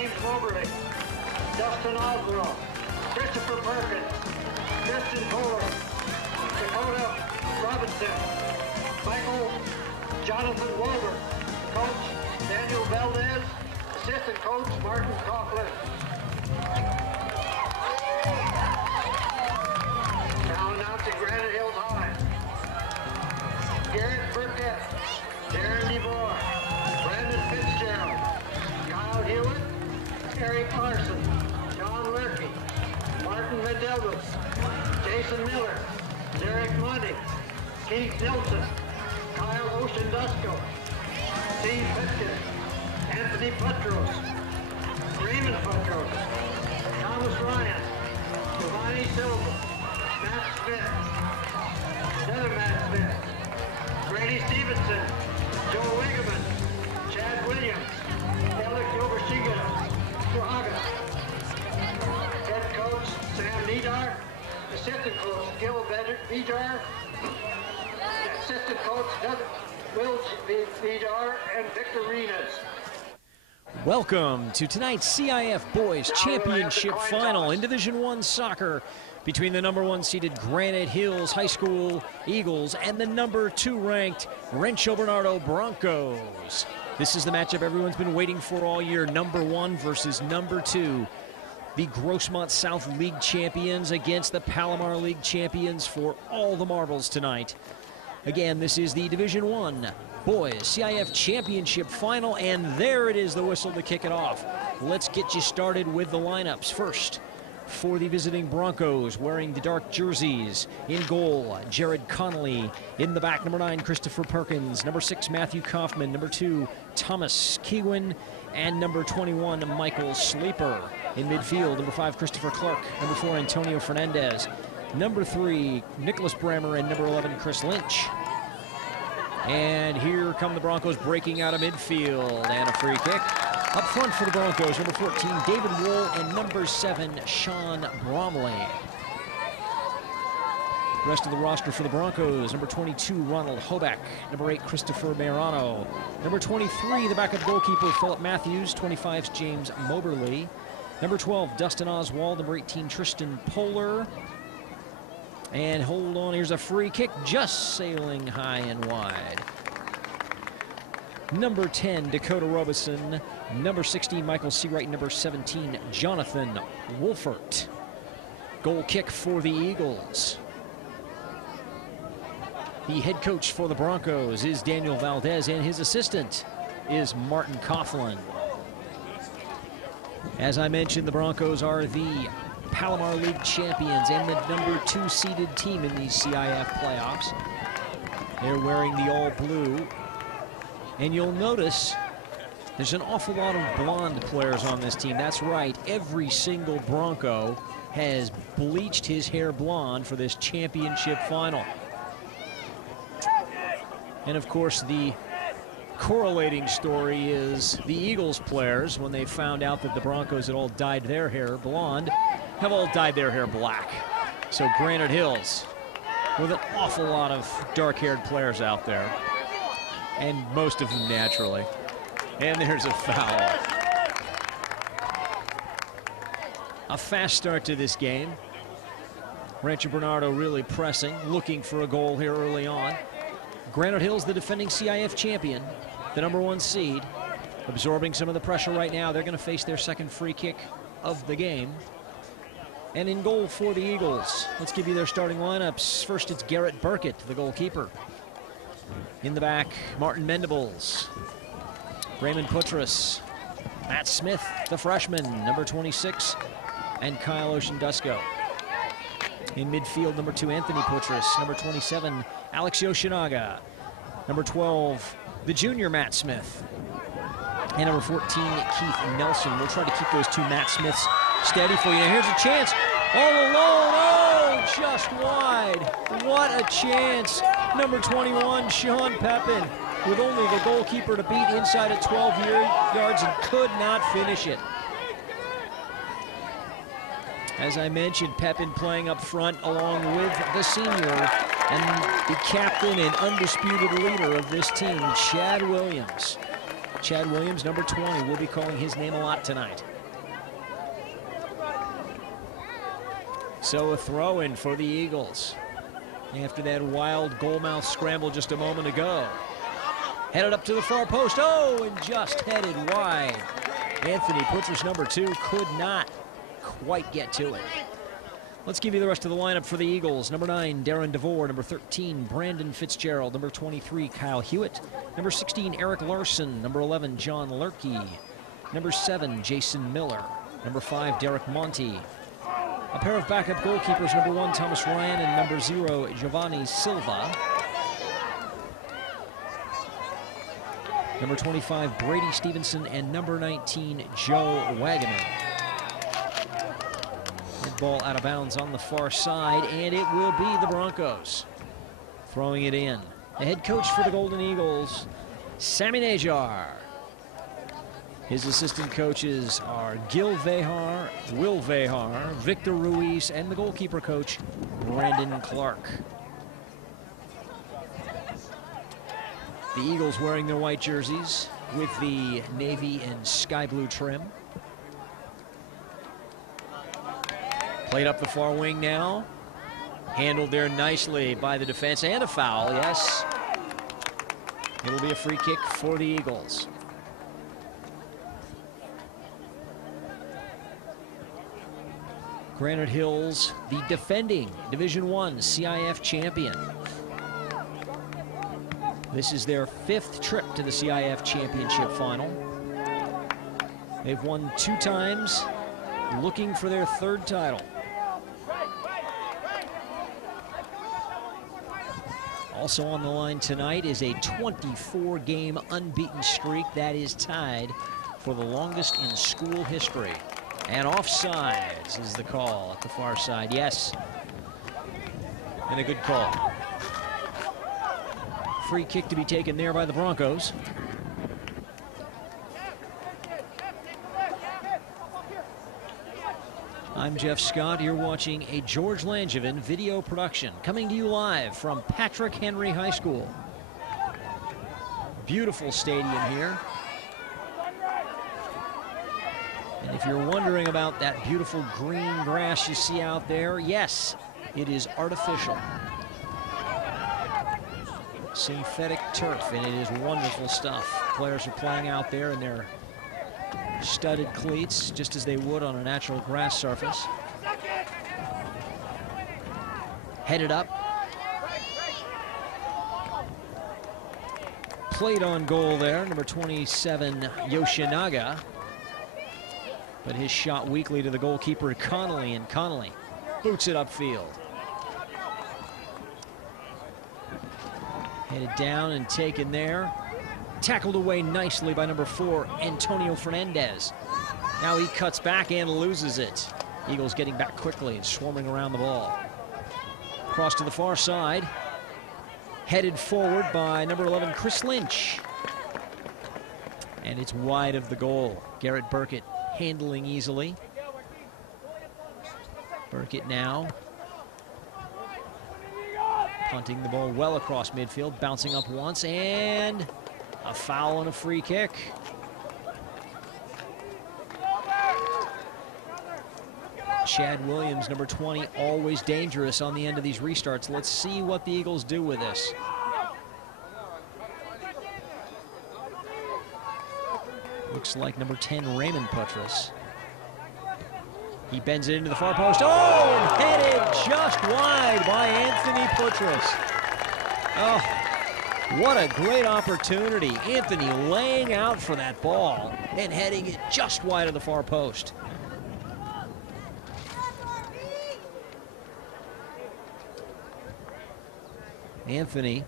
James Moberly, Dustin Oswald, Christopher Perkins, Kristen Kohler, Dakota Robinson, Michael Jonathan Wolver, coach Daniel Valdez, assistant coach Martin Coughlin. Now announcing Granite Hills High. Garrett Burkett, Darren DeVore, Brandon Fitzgerald, Kyle Hewitt, Eric Larson, John Lurkey, Martin Mendelbus, Jason Miller, Derek Money, Keith Nilsson, Kyle Oceandusco, Steve Pitkin, Anthony Putros, Raymond Putros, Thomas Ryan, Giovanni Silva, Matt Smith, another Matt Smith, Brady Stevenson, Joe Wigeman, Chad Williams, Alex Overshiga, head coach Sam Nidar, assistant coach Gil Vidar, assistant coach Will Vidar, and Victor Renas. Welcome to tonight's CIF Boys Championship Final in Division I soccer between the #1 seeded Granite Hills High School Eagles and the #2 ranked Rancho Bernardo Broncos. This is the matchup everyone's been waiting for all year, #1 versus #2. The Grossmont South League champions against the Palomar League champions for all the marbles tonight. Again, this is the Division I Boys CIF Championship Final, and there it is, the whistle to kick it off. Let's get you started with the lineups. First, for the visiting Broncos, wearing the dark jerseys, in goal, Jared Connolly. In the back, #9, Christopher Perkins. #6, Matthew Kaufman. #2, Thomas Keewin. And #21, Michael Sleeper. In midfield, #5, Christopher Clark. #4, Antonio Fernandez. #3, Nicholas Brammer. And #11, Chris Lynch. And here come the Broncos breaking out of midfield, and a free kick. Up front for the Broncos, #14, David Wool, and #7, Sean Bromley. Rest of the roster for the Broncos, #22, Ronald Hoback. #8, Christopher Marano. #23, the backup goalkeeper, Philip Matthews. #25, James Moberly. #12, Dustin Oswald. #18, Tristan Poehler. And hold on, here's a free kick just sailing high and wide. #10, Dakota Robeson. #16, Michael Seawright. #17, Jonathan Wolfert. Goal kick for the Eagles. The head coach for the Broncos is Daniel Valdez, and his assistant is Martin Coughlin. As I mentioned, the Broncos are the Palomar League champions and the #2 seeded team in these CIF playoffs. They're wearing the all blue. And you'll notice there's an awful lot of blonde players on this team. That's right, every single Bronco has bleached his hair blonde for this championship final. And of course, the correlating story is the Eagles players, when they found out that the Broncos had all dyed their hair blonde, have all dyed their hair black. So Granite Hills, with an awful lot of dark-haired players out there, and most of them naturally. And there's a foul. A fast start to this game. Rancho Bernardo really pressing, looking for a goal here early on. Granite Hills, the defending CIF champion, the #1 seed, absorbing some of the pressure right now. They're going to face their second free kick of the game. And in goal for the Eagles, let's give you their starting lineups. First, it's Garrett Burkett, the goalkeeper. In the back, Martin Mendables, Raymond Putras, Matt Smith, the freshman, #26, and Kyle Oceandusco. In midfield, #2, Anthony Putras, #27, Alex Yoshinaga, #12, the junior Matt Smith, and #14, Keith Nelson. We'll try to keep those two Matt Smiths steady for you. Now here's a chance, all alone, oh, just wide. What a chance. #21, Sean Pepin, with only the goalkeeper to beat inside at 12 yards and could not finish it. As I mentioned, Pepin playing up front along with the senior and the captain and undisputed leader of this team, Chad Williams. Chad Williams, number 20. We'll be calling his name a lot tonight. So a throw-in for the Eagles after that wild goal-mouth scramble just a moment ago. Headed up to the far post. Oh, and just headed wide. Anthony Putras, number 2, could not quite get to it. Let's give you the rest of the lineup for the Eagles. Number 9, Darren DeVore. Number 13, Brandon Fitzgerald. Number 23, Kyle Hewitt. Number 16, Eric Larson. Number 11, John Lurkey. Number 7, Jason Miller. Number 5, Derek Monty. A pair of backup goalkeepers, number 1, Thomas Ryan, and number 0, Giovanni Silva. Number 25, Brady Stevenson, and number 19, Joe Wagner. Ball out of bounds on the far side, and it will be the Broncos throwing it in. The head coach for the Golden Eagles, Sammy Najar. His assistant coaches are Gil Vehar, Will Vehar, Victor Ruiz, and the goalkeeper coach, Brandon Clark. The Eagles wearing their white jerseys with the navy and sky blue trim. Played up the far wing now. Handled there nicely by the defense, and a foul, yes. It'll be a free kick for the Eagles. Granite Hills, the defending Division I CIF champion. This is their 5th trip to the CIF championship final. They've won 2 times, looking for their 3rd title. Also on the line tonight is a 24-game unbeaten streak that is tied for the longest in school history. And offsides is the call at the far side. Yes, and a good call. Free kick to be taken there by the Broncos. I'm Jeff Scott. You're watching a George Langevin video production coming to you live from Patrick Henry High School. Beautiful stadium here. And if you're wondering about that beautiful green grass you see out there, yes, it is artificial. Synthetic turf, and it is wonderful stuff. Players are playing out there in their studded cleats, just as they would on a natural grass surface. Headed up. Played on goal there, number 27, Yoshinaga. But his shot weakly to the goalkeeper, Connolly, and Connolly boots it upfield. Headed down and taken there. Tackled away nicely by number 4, Antonio Fernandez. Now he cuts back and loses it. Eagles getting back quickly and swarming around the ball. Cross to the far side. Headed forward by number 11, Chris Lynch. And it's wide of the goal. Garrett Burkett handling easily. Burkett now punting the ball well across midfield, bouncing up once, and a foul and a free kick. Chad Williams, number 20, always dangerous on the end of these restarts. Let's see what the Eagles do with this. Looks like number 10, Raymond Putras. He bends it into the far post. Oh, and headed just wide by Anthony Putras. Oh, what a great opportunity. Anthony laying out for that ball and heading it just wide of the far post. Anthony,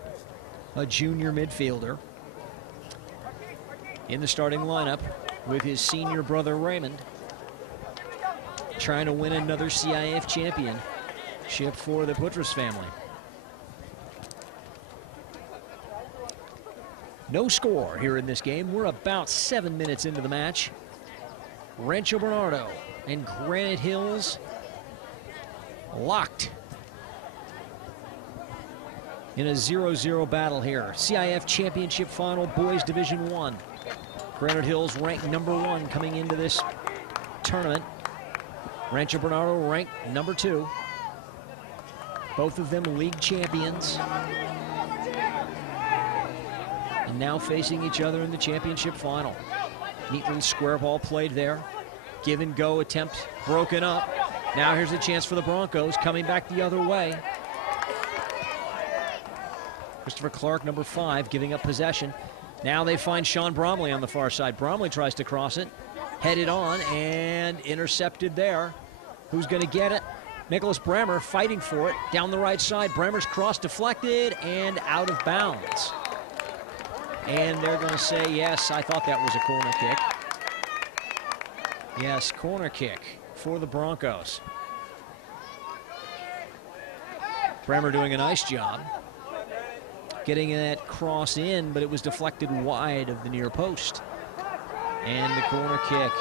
a junior midfielder, in the starting lineup with his senior brother Raymond, trying to win another CIF championship for the Putras family. No score here in this game. We're about 7 minutes into the match. Rancho Bernardo and Granite Hills locked in a 0-0 battle here. CIF Championship Final, Boys Division I. Granite Hills ranked #1 coming into this tournament. Rancho Bernardo ranked #2. Both of them league champions. And now facing each other in the championship final. Neat little square ball played there. Give and go attempt broken up. Now here's a chance for the Broncos coming back the other way. Christopher Clark, #5, giving up possession. Now they find Sean Bromley on the far side. Bromley tries to cross it, headed on, and intercepted there. Who's going to get it? Nicholas Bremer fighting for it down the right side. Bremer's cross deflected and out of bounds. And they're going to say, yes, I thought that was a corner kick. Yes, corner kick for the Broncos. Bremer doing a nice job getting that cross in, but it was deflected wide of the near post. And the corner kick.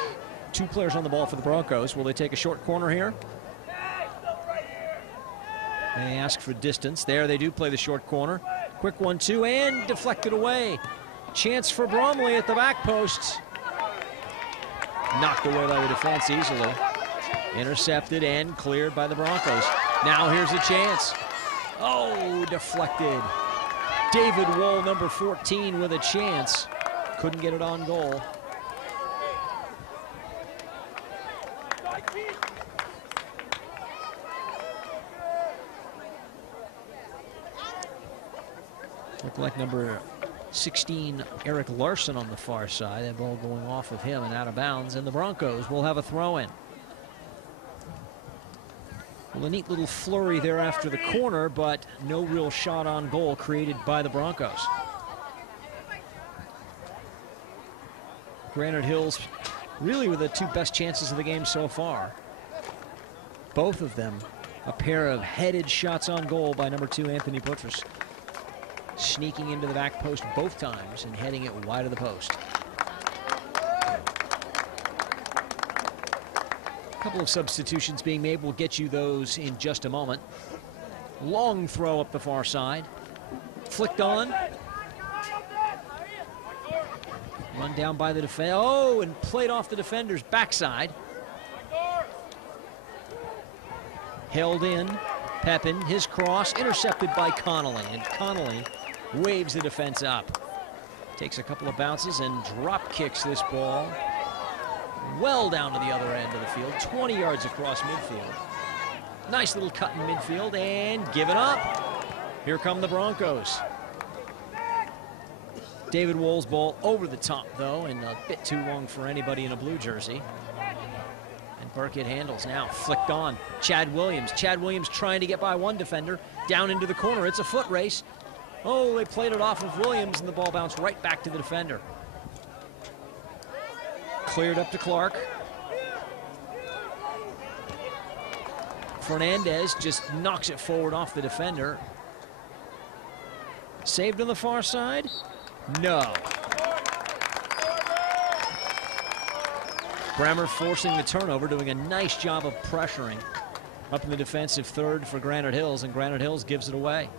2 players on the ball for the Broncos. Will they take a short corner here? They ask for distance. There they do play the short corner. Quick 1-2 and deflected away. Chance for Bromley at the back post. Knocked away by the defense easily. Intercepted and cleared by the Broncos. Now here's a chance. Oh, deflected. David Wohl, #14, with a chance. Couldn't get it on goal. Looked like #16, Eric Larson on the far side. That ball going off of him and out of bounds. And the Broncos will have a throw-in. Well, a neat little flurry there after the corner, but no real shot on goal created by the Broncos. Granite Hills really were the 2 best chances of the game so far. Both of them a pair of headed shots on goal by #2, Anthony Buttress. Sneaking into the back post both times and heading it wide of the post. A couple of substitutions being made. We'll get you those in just a moment. Long throw up the far side. Flicked on. Run down by the defender. Oh, and played off the defender's backside. Held in. Pepin, his cross, intercepted by Connolly. And Connolly waves the defense up. Takes a couple of bounces and drop kicks this ball well down to the other end of the field, 20 yards across midfield. Nice little cut in midfield and give it up. Here come the Broncos. David Wohl's ball over the top, though, and a bit too long for anybody in a blue jersey. And Burkett handles now, flicked on. Chad Williams. Chad Williams trying to get by one defender, down into the corner. It's a foot race. Oh, they played it off of Williams, and the ball bounced right back to the defender. Cleared up to Clark. Fernandez just knocks it forward off the defender. Saved on the far side? No. Bremer forcing the turnover, doing a nice job of pressuring up in the defensive third for Granite Hills, and Granite Hills gives it away.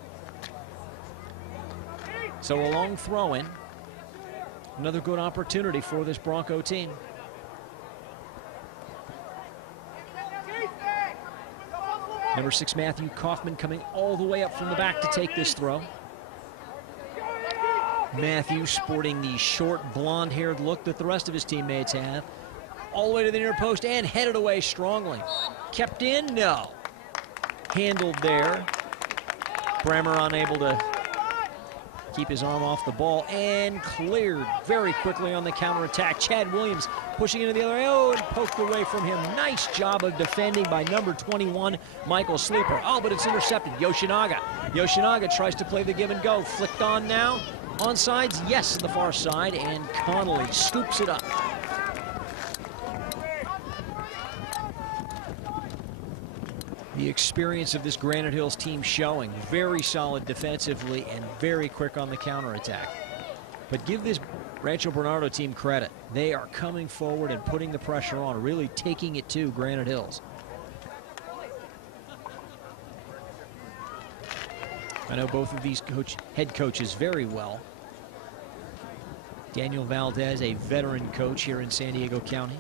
So a long throw-in. Another good opportunity for this Bronco team. #6, Matthew Kaufman, coming all the way up from the back to take this throw. Matthew sporting the short, blonde-haired look that the rest of his teammates have. All the way to the near post and headed away strongly. Kept in? No. Handled there. Bremer unable to keep his arm off the ball and cleared very quickly on the counterattack. Chad Williams pushing into the other end, and poked away from him. Nice job of defending by #21, Michael Sleeper. Oh, but it's intercepted. Yoshinaga. Yoshinaga tries to play the give and go. Flicked on now. Onsides, yes, the far side, and Connolly scoops it up. The experience of this Granite Hills team showing. Very solid defensively and very quick on the counterattack. But give this Rancho Bernardo team credit. They are coming forward and putting the pressure on, really taking it to Granite Hills. I know both of these head coaches very well. Daniel Valdez, a veteran coach here in San Diego County.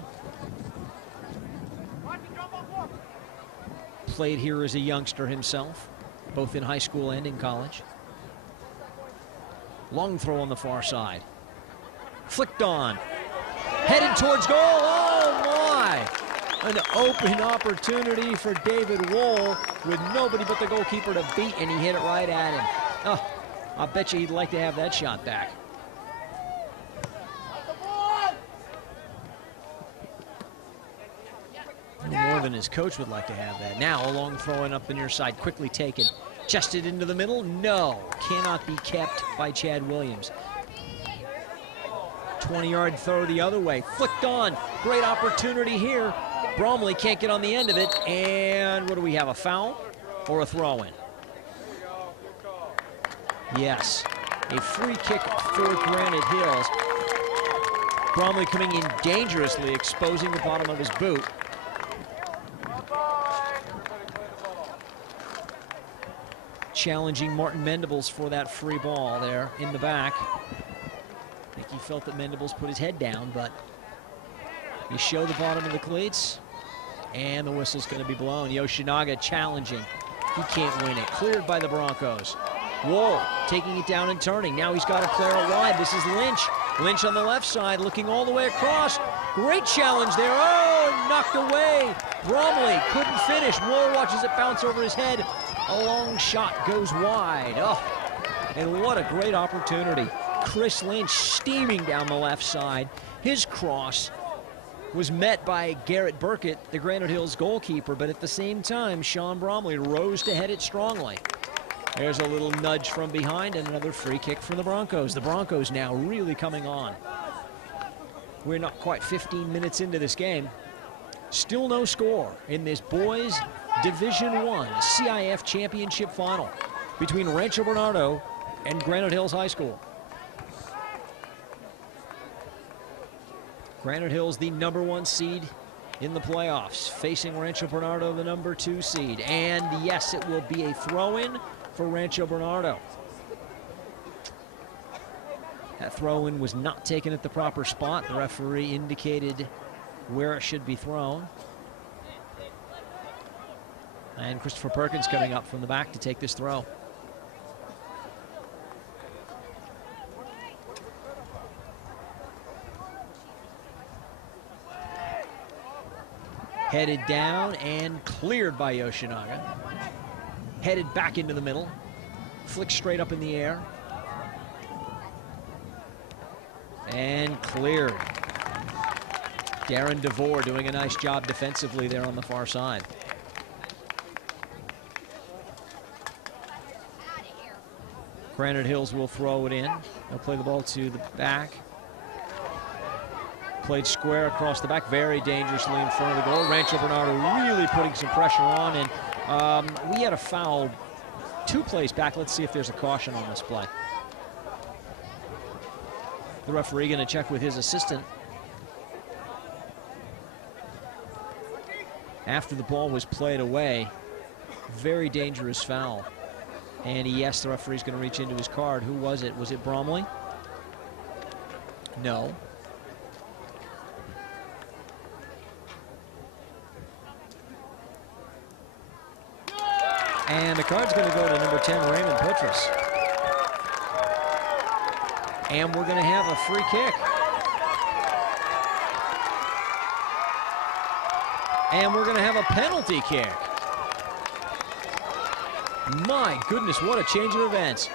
Played here as a youngster himself, both in high school and in college. Long throw on the far side. Flicked on. Headed towards goal. Oh, my! An open opportunity for David Wohl with nobody but the goalkeeper to beat, and he hit it right at him. Oh, I bet you he'd like to have that shot back. More than his coach would like to have that. Now a long throw in up the near side, quickly taken. Chested into the middle, no. Cannot be kept by Chad Williams. 20-yard throw the other way, flicked on. Great opportunity here. Bromley can't get on the end of it, and what do we have, a foul or a throw-in? Yes, a free kick for Granite Hills. Bromley coming in dangerously, exposing the bottom of his boot. Challenging Martin Mendables for that free ball there in the back. I think he felt that Mendables put his head down, but you show the bottom of the cleats, and the whistle's going to be blown. Yoshinaga challenging. He can't win it. Cleared by the Broncos. Wohl taking it down and turning. Now he's got a player out wide. This is Lynch. Lynch on the left side, looking all the way across. Great challenge there. Oh, knocked away. Bromley couldn't finish. Wohl watches it bounce over his head. A long shot goes wide. Oh, and what a great opportunity. Chris Lynch steaming down the left side. His cross was met by Garrett Burkett, the Granite Hills goalkeeper, but at the same time, Sean Bromley rose to head it strongly. There's a little nudge from behind and another free kick for the Broncos. The Broncos now really coming on. We're not quite 15 minutes into this game. Still no score in this boys Division I CIF Championship Final between Rancho Bernardo and Granite Hills High School. Granite Hills, the #1 seed in the playoffs, facing Rancho Bernardo, the #2 seed. And yes, it will be a throw-in for Rancho Bernardo. That throw-in was not taken at the proper spot. The referee indicated where it should be thrown. And Christopher Perkins coming up from the back to take this throw. Headed down and cleared by Yoshinaga. Headed back into the middle. Flicked straight up in the air. And cleared. Darren DeVore doing a nice job defensively there on the far side. Granite Hills will throw it in. They'll play the ball to the back. Played square across the back, very dangerously in front of the goal. Rancho Bernardo really putting some pressure on, and we had a foul 2 plays back. Let's see if there's a caution on this play. The referee going to check with his assistant. After the ball was played away, very dangerous foul. And yes, the referee's going to reach into his card. Who was it? Was it Bromley? No. And the card's going to go to #10, Raymond Petrus. And we're going to have a free kick. And we're going to have a penalty kick. My goodness, what a change of events.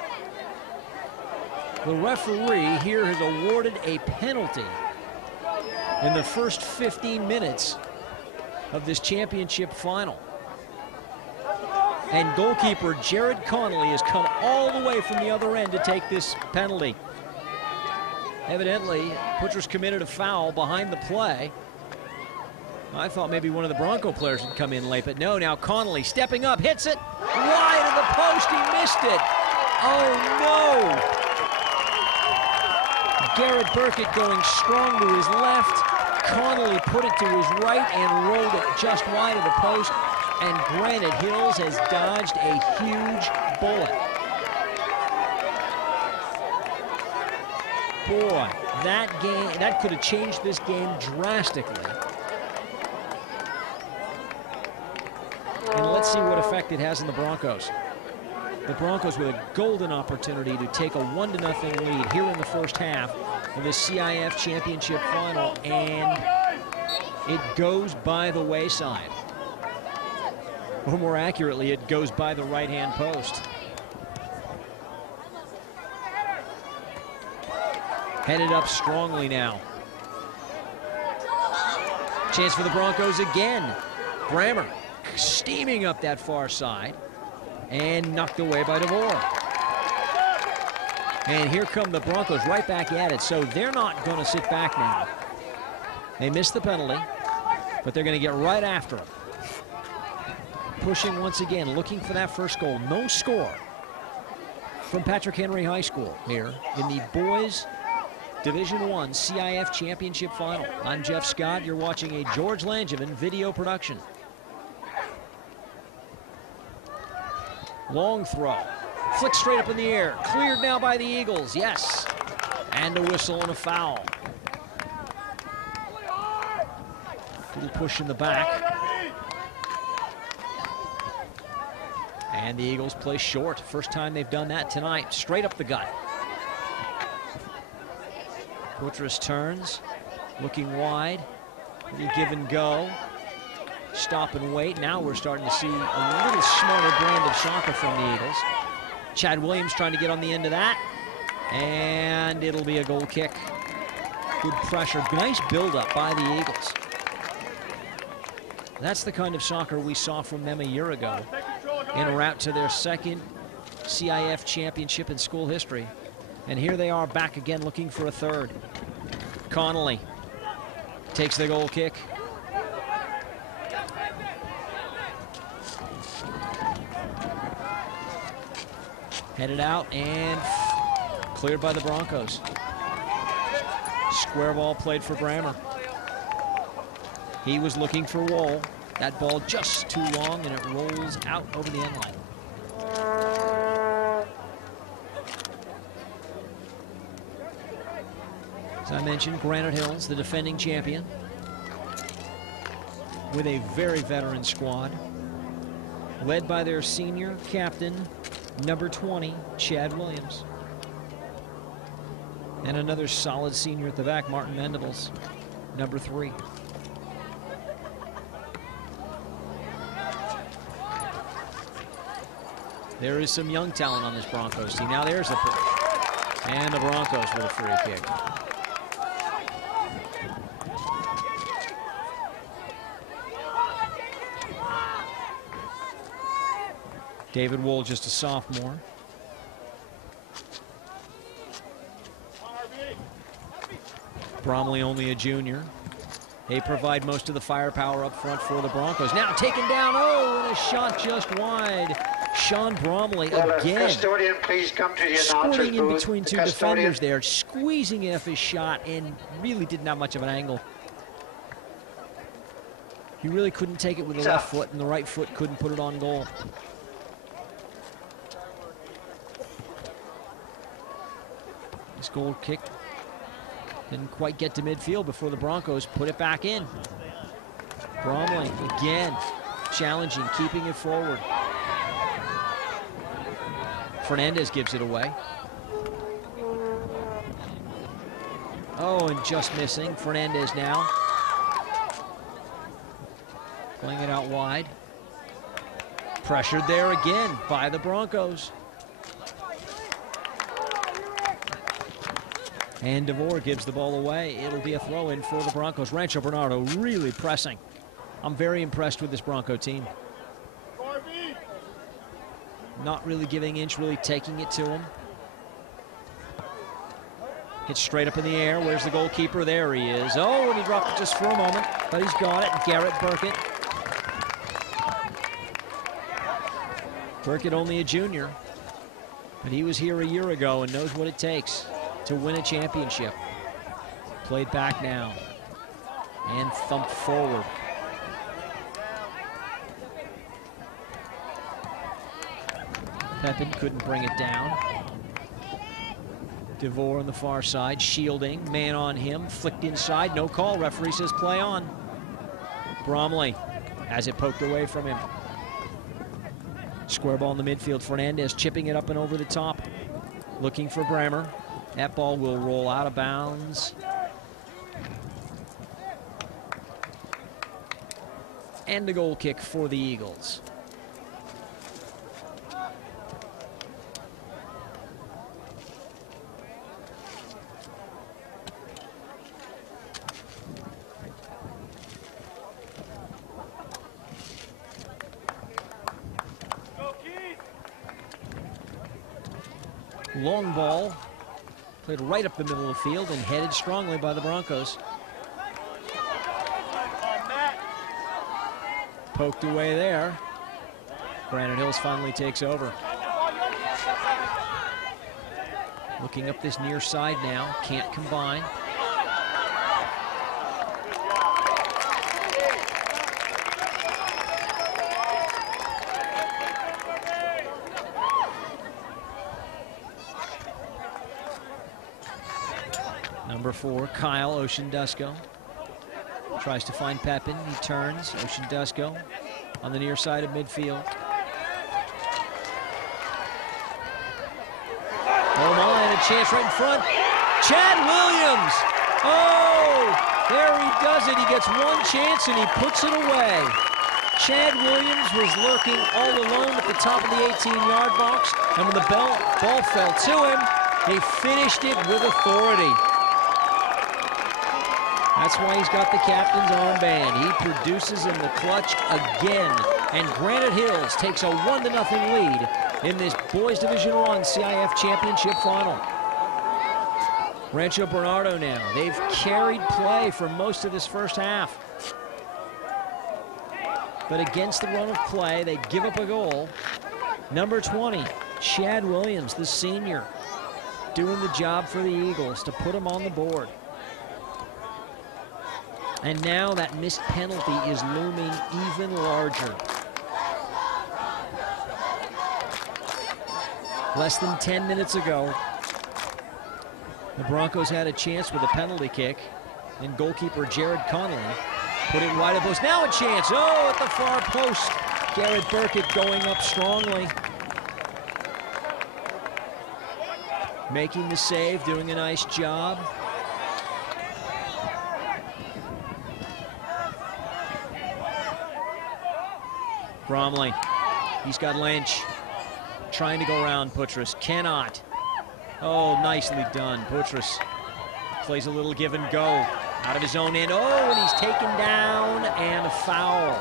The referee here has awarded a penalty in the first 15 minutes of this championship final. And goalkeeper Jared Connolly has come all the way from the other end to take this penalty. Evidently, Butcher's committed a foul behind the play. I thought maybe one of the Bronco players would come in late, but no, now Connolly stepping up, hits it, wide of the post, he missed it. Oh no! Garrett Burkett going strong to his left. Connolly put it to his right and rolled it just wide of the post. And Granite Hills has dodged a huge bullet. Boy, that could have changed this game drastically. And let's see what effect it has on the Broncos. The Broncos with a golden opportunity to take a 1-0 lead here in the first half of the CIF Championship Final, and it goes by the wayside. Or more accurately, it goes by the right-hand post. Headed up strongly now. Chance for the Broncos again. Brammer steaming up that far side and knocked away by DeVore. And here come the Broncos right back at it, so they're not going to sit back now. They missed the penalty, but they're going to get right after him. Pushing once again, looking for that first goal. No score from Patrick Henry High School here in the boys Division I CIF Championship Final. I'm Jeff Scott. You're watching a George Langevin video production. Long throw. Flick straight up in the air. Cleared now by the Eagles. Yes. And a whistle and a foul. Little push in the back. And the Eagles play short. First time they've done that tonight. Straight up the gut. Buttress turns, looking wide. Little give and go. Stop and wait. Now we're starting to see a little smarter brand of soccer from the Eagles. Chad Williams trying to get on the end of that. And it'll be a goal kick. Good pressure. Nice build-up by the Eagles. That's the kind of soccer we saw from them a year ago, en route to their second CIF championship in school history. And here they are back again looking for a third. Connolly takes the goal kick. Headed out and cleared by the Broncos. Square ball played for Brammer. He was looking for Wohl. That ball just too long and it rolls out over the end line. As I mentioned, Granite Hills, the defending champion, with a very veteran squad, led by their senior captain, number 20, Chad Williams. And another solid senior at the back, Martin Mendables, number 3. There is some young talent on this Broncos team. Now there's the push. And the Broncos with a free kick. David Wohl, just a sophomore. Bromley only a junior. They provide most of the firepower up front for the Broncos. Now taken down, oh, and a shot just wide. Sean Bromley again. Custodian, please come to the squirting in between two defenders there, squeezing in his shot, and really didn't have much of an angle. He really couldn't take it with the left foot, and the right foot couldn't put it on goal. This goal kick didn't quite get to midfield before the Broncos put it back in. Bromley again, challenging, keeping it forward. Fernandez gives it away. Oh, and just missing. Fernandez now. Playing it out wide. Pressured there again by the Broncos. And DeVore gives the ball away. It'll be a throw-in for the Broncos. Rancho Bernardo really pressing. I'm very impressed with this Bronco team. Not really giving inch, really taking it to him. Gets straight up in the air. Where's the goalkeeper? There he is. Oh, and he dropped it just for a moment, but he's got it. Garrett Burkett. Burkett only a junior, but he was here a year ago and knows what it takes to win a championship. Played back now and thumped forward. Pepin couldn't bring it down. DeVore on the far side, shielding, man on him, flicked inside, no call. Referee says play on. Bromley has it poked away from him. Square ball in the midfield. Fernandez chipping it up and over the top, looking for Bremer. That ball will roll out of bounds. And a goal kick for the Eagles. Long ball, played right up the middle of the field and headed strongly by the Broncos. Poked away there. Granite Hills finally takes over. Looking up this near side now, can't combine. Number 4, Kyle Oceandusko. Tries to find Pepin. He turns. Oceandusko on the near side of midfield. Oh my, and a chance right in front. Chad Williams. Oh, there he does it. He gets one chance and he puts it away. Chad Williams was lurking all alone at the top of the 18-yard box, and when the ball fell to him, he finished it with authority. That's why he's got the captain's armband. He produces in the clutch again. And Granite Hills takes a 1-0 lead in this Boys Division I CIF Championship Final. Rancho Bernardo now. They've carried play for most of this first half. But against the run of play, they give up a goal. Number 20, Chad Williams, the senior, doing the job for the Eagles to put him on the board. And now that missed penalty is looming even larger. Less than 10 minutes ago, the Broncos had a chance with a penalty kick, and goalkeeper Jared Connolly put it right at post. Now a chance. Oh, at the far post. Garrett Burkett going up strongly. Making the save, doing a nice job. Bromley, he's got Lynch, trying to go around Putras, cannot. Oh, nicely done. Putras plays a little give and go out of his own end. Oh, and he's taken down and a foul.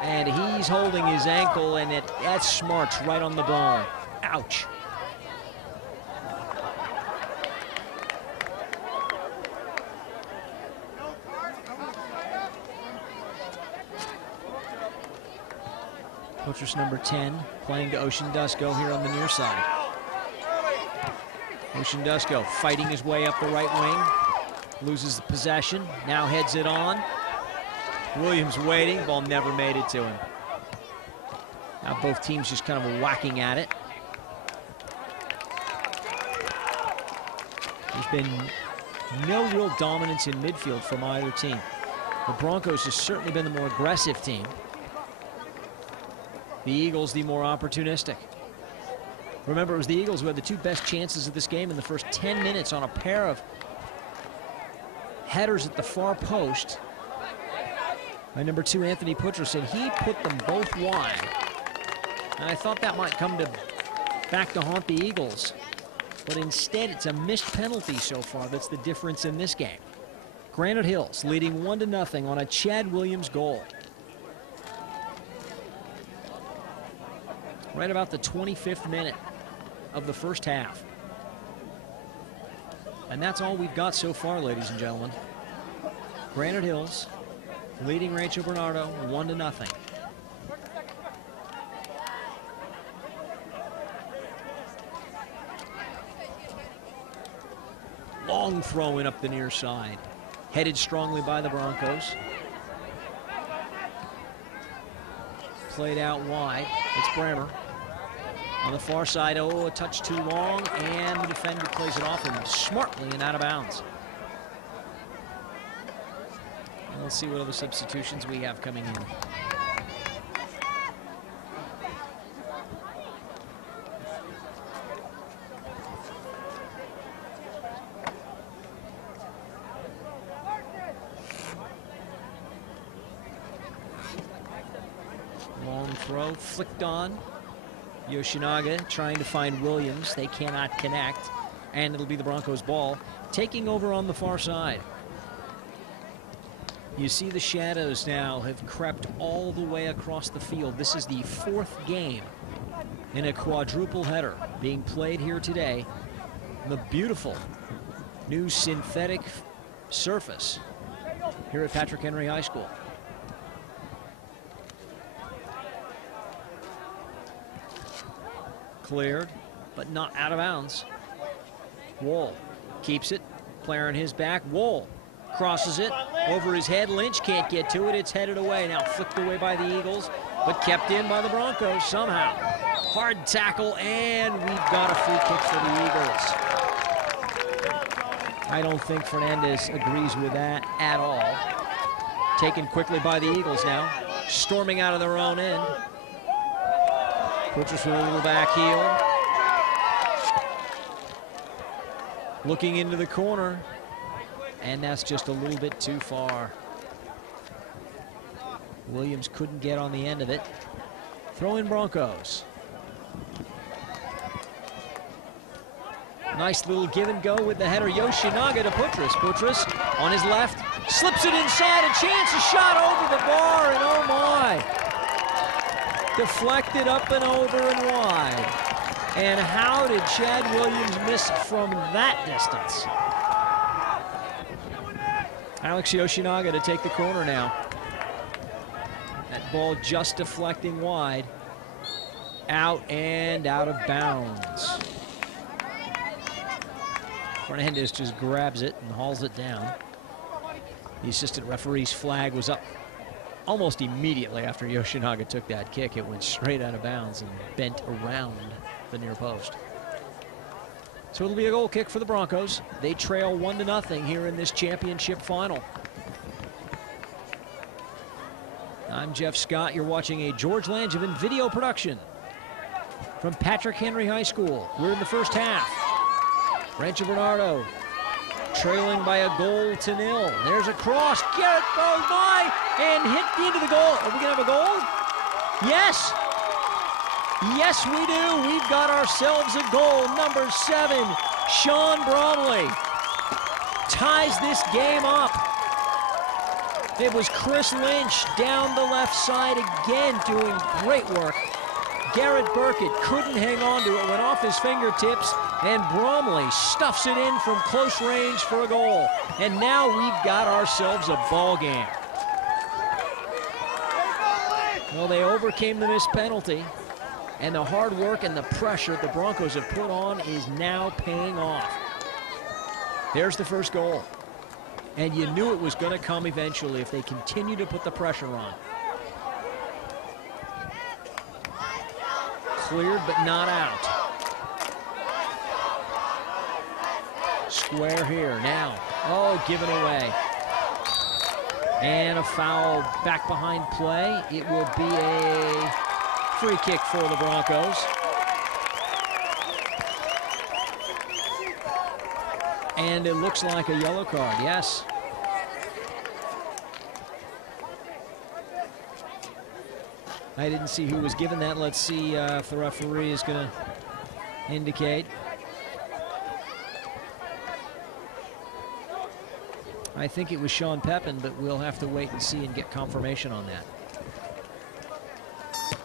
And he's holding his ankle, and that smarts right on the bone. Ouch. Putras number 10 playing to Oceandusko here on the near side. Oceandusko fighting his way up the right wing. Loses the possession. Now heads it on. Williams waiting. Ball never made it to him. Now both teams just kind of whacking at it. There's been no real dominance in midfield from either team. The Broncos has certainly been the more aggressive team. The Eagles, the more opportunistic. Remember, it was the Eagles who had the two best chances of this game in the first 10 minutes on a pair of headers at the far post by number 2, Anthony Putras, and he put them both wide. And I thought that might come back to haunt the Eagles. But instead, it's a missed penalty so far that's the difference in this game. Granite Hills leading 1-0 on a Chad Williams goal. Right about the 25th minute of the first half. And that's all we've got so far, ladies and gentlemen. Granite Hills leading Rancho Bernardo 1-0. Long throw in up the near side. Headed strongly by the Broncos. Played out wide. It's Bremer. On the far side, oh, a touch too long, and the defender plays it off him smartly and out of bounds. And let's see what other substitutions we have coming in. Long throw, flicked on. Yoshinaga trying to find Williams. They cannot connect, and it'll be the Broncos' ball, taking over on the far side. You see the shadows now have crept all the way across the field. This is the fourth game in a quadruple header being played here today. The beautiful new synthetic surface here at Patrick Henry High School. Cleared, but not out of bounds. Wohl keeps it. Player on his back. Wohl crosses it over his head. Lynch can't get to it. It's headed away. Now flicked away by the Eagles, but kept in by the Broncos somehow. Hard tackle, and we've got a free kick for the Eagles. I don't think Fernandez agrees with that at all. Taken quickly by the Eagles now. Storming out of their own end. Butchers with a little back heel. Looking into the corner, and that's just a little bit too far. Williams couldn't get on the end of it. Throw in Broncos. Nice little give and go with the header. Yoshinaga to Butchers. Butchers on his left, slips it inside, a chance, a shot over the bar, and oh my. Deflected up and over and wide. And how did Chad Williams miss from that distance? Alex Yoshinaga to take the corner now. That ball just deflecting wide. Out and out of bounds. Fernandez just grabs it and hauls it down. The assistant referee's flag was up almost immediately after Yoshinaga took that kick. It went straight out of bounds and bent around the near post. So it'll be a goal kick for the Broncos. They trail 1-0 here in this championship final. I'm Jeff Scott. You're watching a George Langevin video production from Patrick Henry High School. We're in the first half. Rancho Bernardo trailing by 1-0. There's a cross. Garrett goes by and hit into the goal. Are we going to have a goal? Yes. Yes, we do. We've got ourselves a goal. Number 7, Sean Bromley ties this game up. It was Chris Lynch down the left side again doing great work. Garrett Burkett couldn't hang on to it, went off his fingertips, and Bromley stuffs it in from close range for a goal. And now we've got ourselves a ball game. Well, they overcame the missed penalty, and the hard work and the pressure the Broncos have put on is now paying off. There's the first goal. And you knew it was going to come eventually if they continue to put the pressure on. Cleared but not out. Square here now. Oh, given away. And a foul back behind play. It will be a free kick for the Broncos. And it looks like a yellow card, yes. I didn't see who was given that. Let's see if the referee is going to indicate. I think it was Sean Pepin, but we'll have to wait and see and get confirmation on that.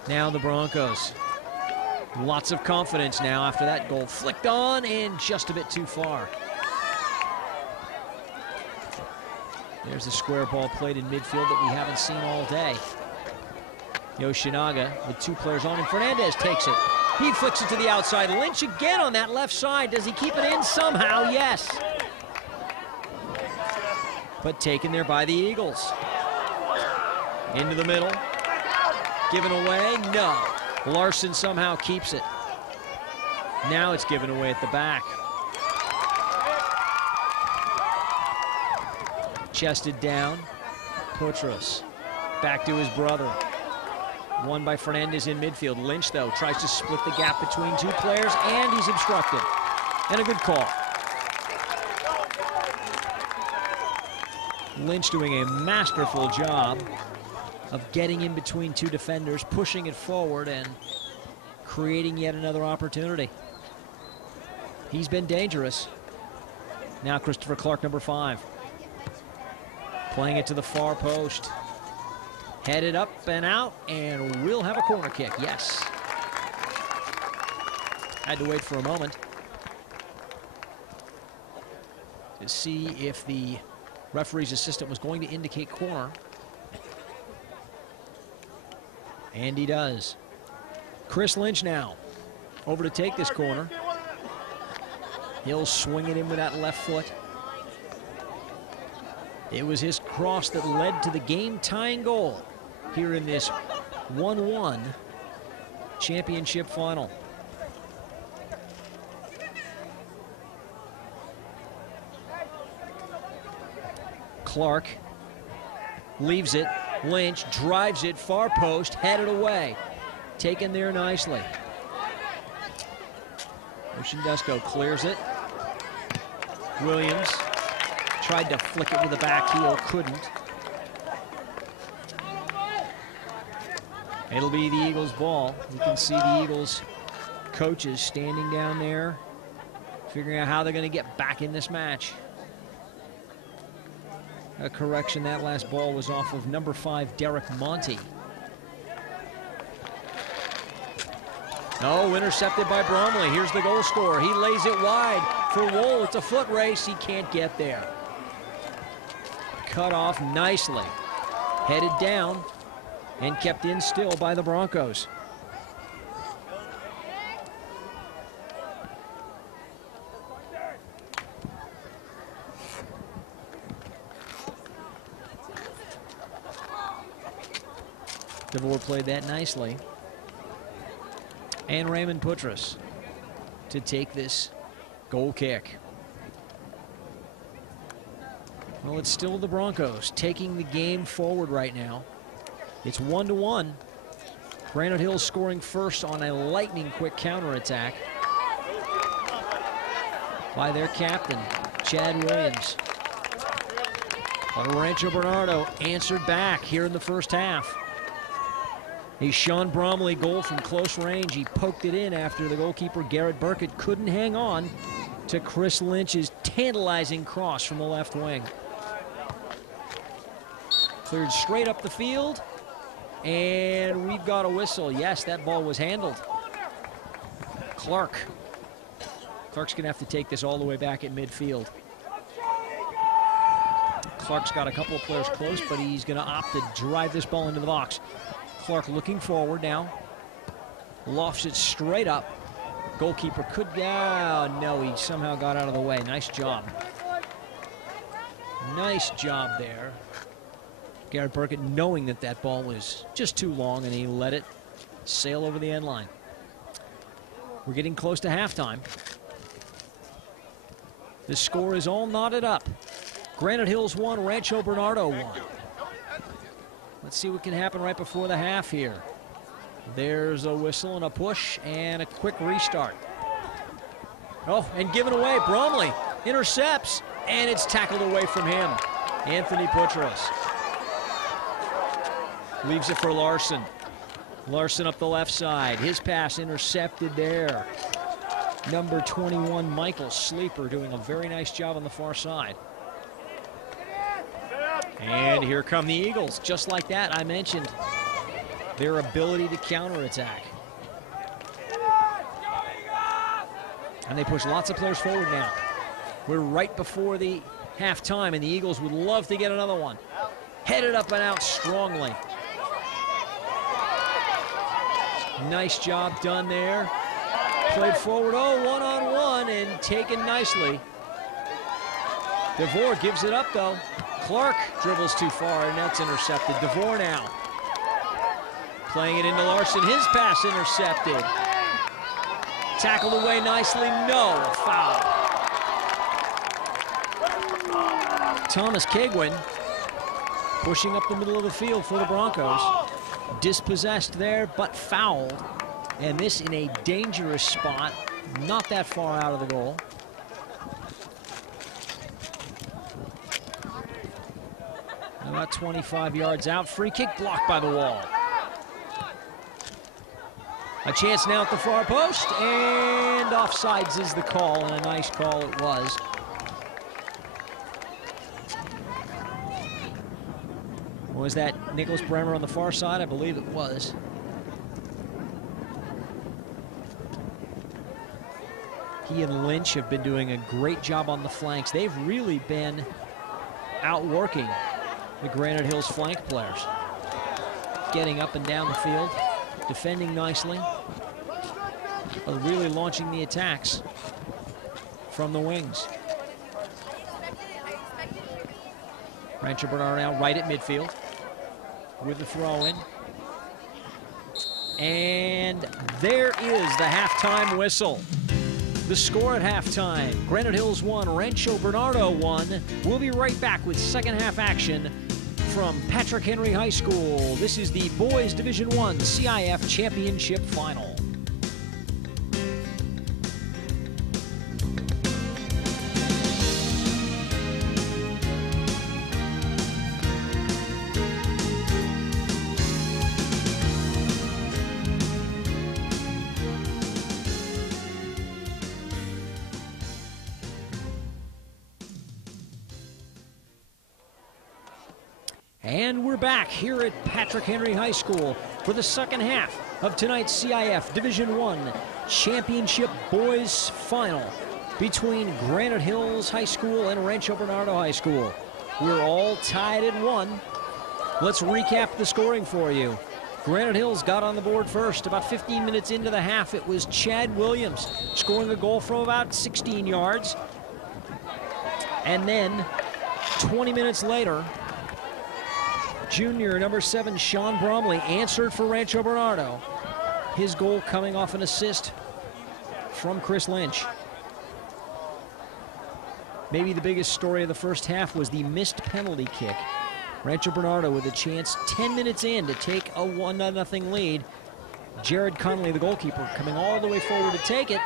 Now the Broncos. Lots of confidence now after that goal. Flicked on and just a bit too far. There's the square ball played in midfield that we haven't seen all day. Yoshinaga with 2 players on him. Fernandez takes it. He flicks it to the outside. Lynch again on that left side. Does he keep it in somehow? Yes. But taken there by the Eagles. Into the middle. Given away? No. Larson somehow keeps it. Now it's given away at the back. Chested down. Putras back to his brother. Won by Fernandez in midfield. Lynch, though, tries to split the gap between two players, and he's obstructed. And a good call. Lynch doing a masterful job of getting in between two defenders, pushing it forward, and creating yet another opportunity. He's been dangerous. Now Christopher Clark, number 5. Playing it to the far post. Headed up and out, and we'll have a corner kick. Yes. Had to wait for a moment to see if the referee's assistant was going to indicate corner. And he does. Chris Lynch now over to take this corner. He'll swing it in with that left foot. It was his cross that led to the game-tying goal here in this 1-1 championship final. Clark leaves it. Lynch drives it, far post, headed away. Taken there nicely. Oceandesco clears it. Williams tried to flick it with the back heel, couldn't. It'll be the Eagles' ball. You can see the Eagles coaches standing down there, figuring out how they're going to get back in this match. A correction, that last ball was off of number 5, Derek Monty. Oh, intercepted by Bromley. Here's the goal scorer. He lays it wide for Wohl. It's a foot race. He can't get there. Cut off nicely. Headed down and kept in still by the Broncos. DeVore played that nicely. And Raymond Putras to take this goal kick. Well, it's still the Broncos taking the game forward right now. It's 1-1. Granite Hills scoring first on a lightning-quick counterattack by their captain, Chad Williams. But Rancho Bernardo answered back here in the first half. A Sean Bromley goal from close range. He poked it in after the goalkeeper, Garrett Burkett, couldn't hang on to Chris Lynch's tantalizing cross from the left wing. Cleared straight up the field, and we've got a whistle. Yes, that ball was handled. Clark's going to have to take this all the way back at midfield. Clark's got a couple of players close, but he's going to opt to drive this ball into the box. Clark looking forward now. Lofts it straight up. Goalkeeper could, no, he somehow got out of the way. Nice job. Nice job there. Garrett Burkett knowing that that ball was just too long, and he let it sail over the end line. We're getting close to halftime. The score is all knotted up. Granite Hills 1, Rancho Bernardo 1. Let's see what can happen right before the half here. There's a whistle and a push and a quick restart. Oh, and given away. Bromley intercepts, and it's tackled away from him. Anthony Putras leaves it for Larson. Larson up the left side. His pass intercepted there. Number 21, Michael Sleeper, doing a very nice job on the far side. And here come the Eagles. Just like that, I mentioned their ability to counterattack. And they push lots of players forward now. We're right before the halftime, and the Eagles would love to get another one. Headed up and out strongly. Nice job done there. Played forward, one-on-one, and taken nicely. DeVore gives it up, though. Clark dribbles too far, and that's intercepted. DeVore now playing it into Larson. His pass intercepted. Tackled away nicely, no, foul. Thomas Kegwin pushing up the middle of the field for the Broncos. Dispossessed there, but fouled. And this in a dangerous spot, not that far out of the goal. About 25 yards out, free kick blocked by the wall. A chance now at the far post, and offsides is the call, and a nice call it was. Was that Nicholas Bremer on the far side? I believe it was. He and Lynch have been doing a great job on the flanks. They've really been outworking the Granite Hills flank players. Getting up and down the field, defending nicely, but really launching the attacks from the wings. Rancho Bernardo now right at midfield with the throw-in. And there is the halftime whistle. The score at halftime, Granite Hills 1, Rancho Bernardo 1. We'll be right back with second half action from Patrick Henry High School. This is the Boys Division I CIF Championship Final. And we're back here at Patrick Henry High School for the second half of tonight's CIF Division I Championship Boys Final between Granite Hills High School and Rancho Bernardo High School. We're all tied at 1. Let's recap the scoring for you. Granite Hills got on the board first. About 15 minutes into the half, it was Chad Williams scoring a goal from about 16 yards. And then 20 minutes later, junior number 7 Sean Bromley answered for Rancho Bernardo. His goal coming off an assist from Chris Lynch. Maybe the biggest story of the first half was the missed penalty kick. Rancho Bernardo with a chance 10 minutes in to take a 1-0 lead. Jared Connolly, the goalkeeper, coming all the way forward to take it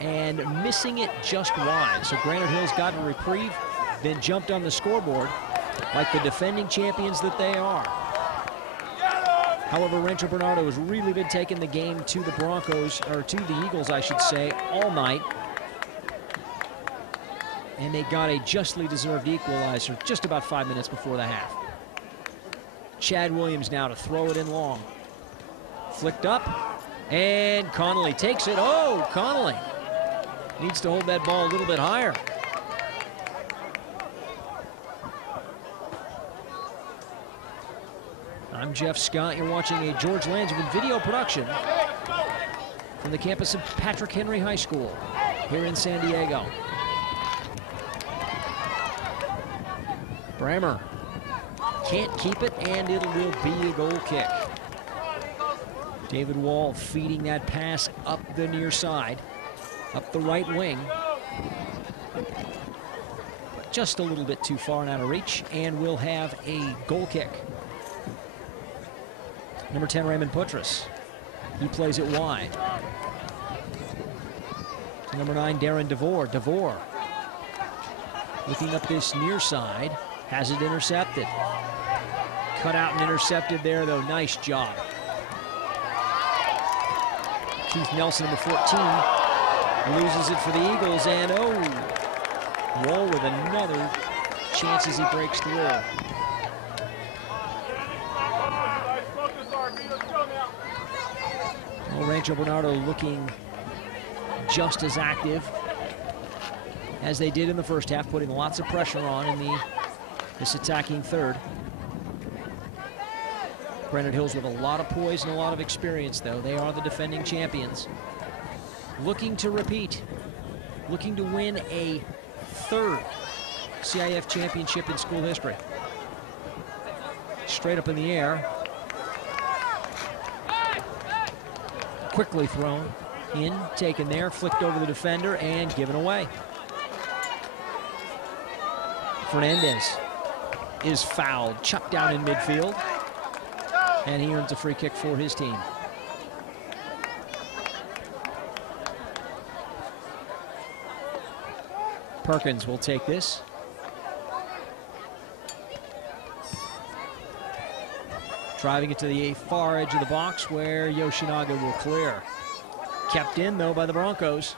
and missing it just wide. So Granite Hills got a reprieve, then jumped on the scoreboard like the defending champions that they are. However, Rancho Bernardo has really been taking the game to the Broncos, or to the Eagles, I should say, all night. And they got a justly deserved equalizer just about 5 minutes before the half. Chad Williams now to throw it in long. Flicked up, and Connolly takes it. Oh, Connolly needs to hold that ball a little bit higher. I'm Jeff Scott. You're watching a George Langevin video production from the campus of Patrick Henry High School here in San Diego. Bremer can't keep it, and it will be a goal kick. David Wall feeding that pass up the near side, up the right wing. Just a little bit too far and out of reach, and we'll have a goal kick. Number 10, Raymond Putras. He plays it wide. To number 9, Darren DeVore. DeVore looking up this near side. Has it intercepted. Cut out and intercepted there, though. Nice job. Keith Nelson, number 14, loses it for the Eagles. And, oh, Wall with another chance as he breaks through. Well, Rancho Bernardo looking just as active as they did in the first half, putting lots of pressure on in this attacking third. Granite Hills with a lot of poise and a lot of experience, though. They are the defending champions. Looking to repeat, looking to win a third CIF championship in school history. Straight up in the air. Quickly thrown. In, taken there, flicked over the defender, and given away. Fernandez is fouled, chucked down in midfield, and he earns a free kick for his team. Perkins will take this. Driving it to the far edge of the box where Yoshinaga will clear. Kept in, though, by the Broncos.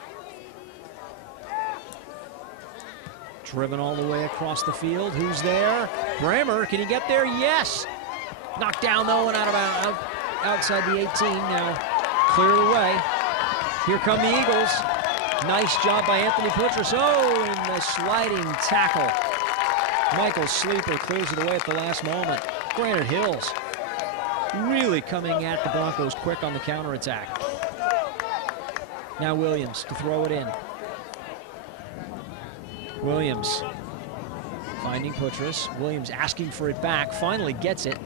Driven all the way across the field. Who's there? Bremer, can he get there? Yes! Knocked down, though, and outside the 18. Now cleared away. Here come the Eagles. Nice job by Anthony Putras. Oh, and the sliding tackle. Michael Sleeper clears it away at the last moment. Granite Hills really coming at the Broncos quick on the counterattack. Now Williams to throw it in. Williams finding Putras. Williams asking for it back. Finally gets it.